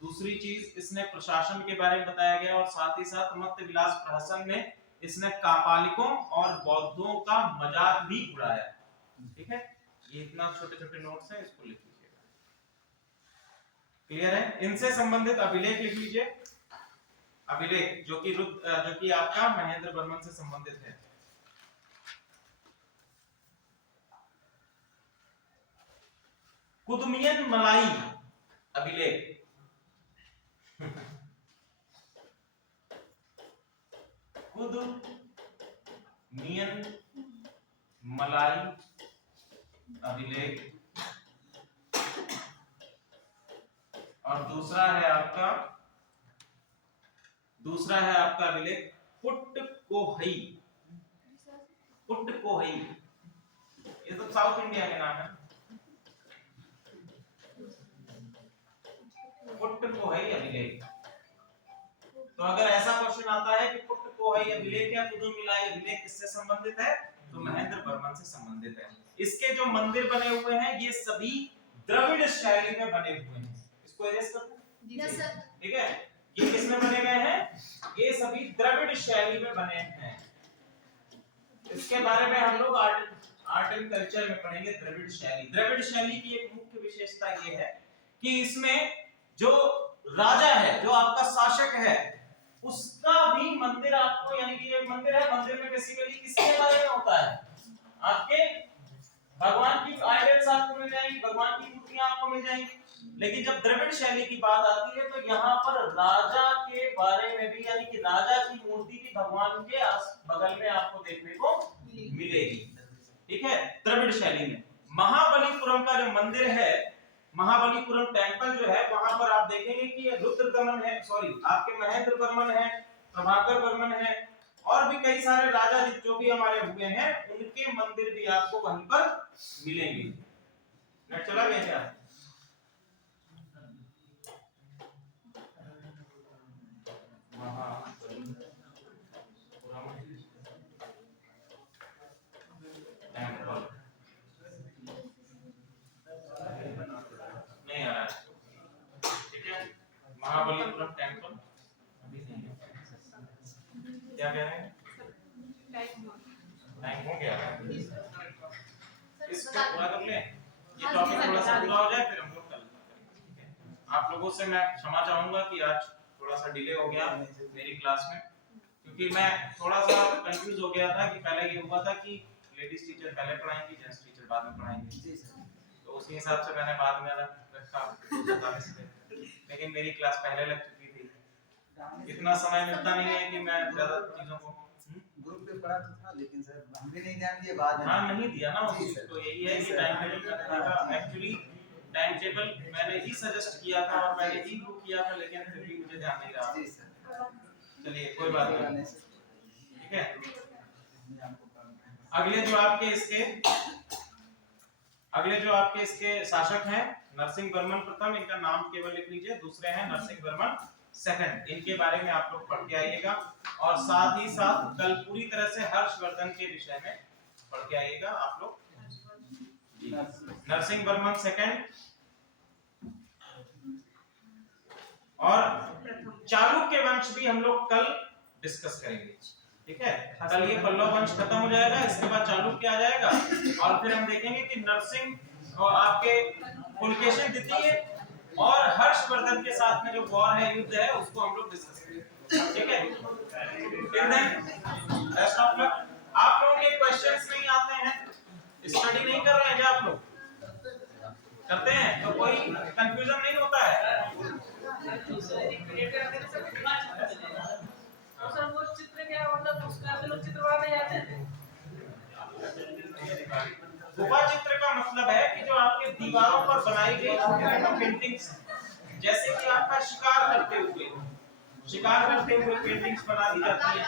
दूसरी चीज इसने प्रशासन के बारे में बताया गया, और साथ ही साथ मत्त विलास प्रहसन में इसने कापालिकों और बौद्धों का मजाक भी उड़ाया। ठीक है, ये इतना छोटे छोटे नोट्स हैं, इसको लिख लीजिएगा। क्लियर है? इनसे संबंधित अभिलेख लिख लीजिए, अभिलेख जो कि आपका महेंद्र वर्मन से संबंधित है। कुदुमियन मलाई अभिलेख, कुदुमियन मलाई अभिलेख, और दूसरा है आपका अभिलेख पुट्टकोहई। पुट्टकोहई ये तो साउथ इंडिया के नाम है। पुट्टकोहई अभिलेख, तो अगर ऐसा क्वेश्चन आता है कि पुट्टकोहई अभिलेख या कुदुमिलाई अभिलेख किससे संबंधित है, तो महेंद्र वर्मन से संबंधित है। इसके जो मंदिर बने हुए हैं ये सभी द्रविड़ शैली में बने हुए हैं। इसको एरेज कर दो। Yes sir. ठीक है, ये किसमें बने गए हैं? ये सभी द्रविड़ शैली में बने हैं। इसके बारे में हम लोग आर्ट एंड कल्चर में पढ़ेंगे। द्रविड़ शैली, द्रविड़ शैली की एक मुख्य विशेषता ये है कि इसमें जो राजा है, जो आपका शासक है, उसका भी मंदिर आपको, यानी कि एक मंदिर है, मंदिर में बेसिकली किसके बारे में होता है? आपके भगवान की आइडल्स आपको मिल जाएंगी, भगवान की मूर्तियां आपको मिल जाएंगी। लेकिन जब द्रविड़ शैली की बात आती है तो यहाँ पर राजा के बारे में भी, यानी कि राजा की मूर्ति भी भगवान के बगल में आपको देखने को मिलेगी। ठीक है, द्रविड़ शैली में महाबलीपुरम का जो मंदिर है, महाबलीपुरम टेंपल जो है, वहां पर आप देखेंगे कि रुद्रदमन है, सॉरी आपके महेंद्र वर्मन है, प्रभाकर वर्मन है, और भी कई सारे राजा जो भी हमारे हुए हैं, उनके मंदिर भी आपको वहीं पर मिलेंगे। नेट चला गया क्या? नहीं आ रहा है, ठीक है। महाबलीपुरम टेंपल अभी नहीं है। क्या कह रहे हैं? टाइम हो गया। इसको पूरा कर ले, ये टॉपिक थोड़ा सा पूरा हो जाए फिर हम लोग कल करेंगे। ठीक है, आप लोगों से मैं क्षमा चाहूंगा कि आज थोड़ा सा डिले हो गया मेरी क्लास में, क्योंकि मैं थोड़ा सा कंफ्यूज हो गया था कि पहले ये हुआ था कि लेडीज टीचर पहले पढ़ाएंगी, जेंट्स टीचर बाद में पढ़ाएंगे, तो उसी हिसाब से मैंने बाद में रखा 47 पे, लेकिन मेरी क्लास पहले लग चुकी थी। इतना समय मिलता नहीं है कि मैं ज्यादा चीजों को ग्रुप पे पढ़ा तो था, लेकिन सर हम भी नहीं ध्यान दिए बाद में। हाँ नहीं दिया ना उसको, तो यही है कि टाइम टेबल मैंने देखा, एक्चुअली टाइम टेबल मैंने ही सजेस्ट किया था और मैंने ही बुक किया था, लेकिन फिर भी मुझे ध्यान नहीं रहा। जी सर, चलिए कोई बात नहीं, ठीक है। अगले जो आपके इसके शासक हैं, नरसिंह वर्मन प्रथम, इनका नाम केवल लिख लीजिए। दूसरे हैं नरसिंह वर्मन सेकंड, इनके बारे में आप लोग पढ़ के आइएगा, और साथ ही साथ कल पूरी तरह से हर्षवर्धन के विषय में पढ़ के आइएगा आप लोग। नरसिंह वर्मन सेकंड और चालुक्य वंश भी हम लोग कल डिस्कस करेंगे। ठीक है, कल ये पल्लव वंश खत्म हो जाएगा, इसके बाद चालुक्य आ जाएगा, और फिर हम देखेंगे कि नरसिंह और आपके पुलकेशिन द्वितीय और हर्षवर्धन के साथ में जो वॉर है, युद्ध है, उसको हम लोग डिस्कस करेंगे। ठीक है, बेस्ट ऑफ लक। आप लोगों के क्वेश्चंस नहीं आते हैं, स्टडी नहीं कर रहे हैं क्या आप लोग? करते हैं तो कोई कंफ्यूजन नहीं होता है। सर वो चित्र क्या मतलब उसका लोग चित्र बनाने जाते हैं? गुफा चित्र का मतलब है कि जो आपके दीवारों पर बनाई गई छोटी-छोटी पेंटिंग्स, जैसे कि आपका शिकार करते हुए पेंटिंग्स बना दी जाती है।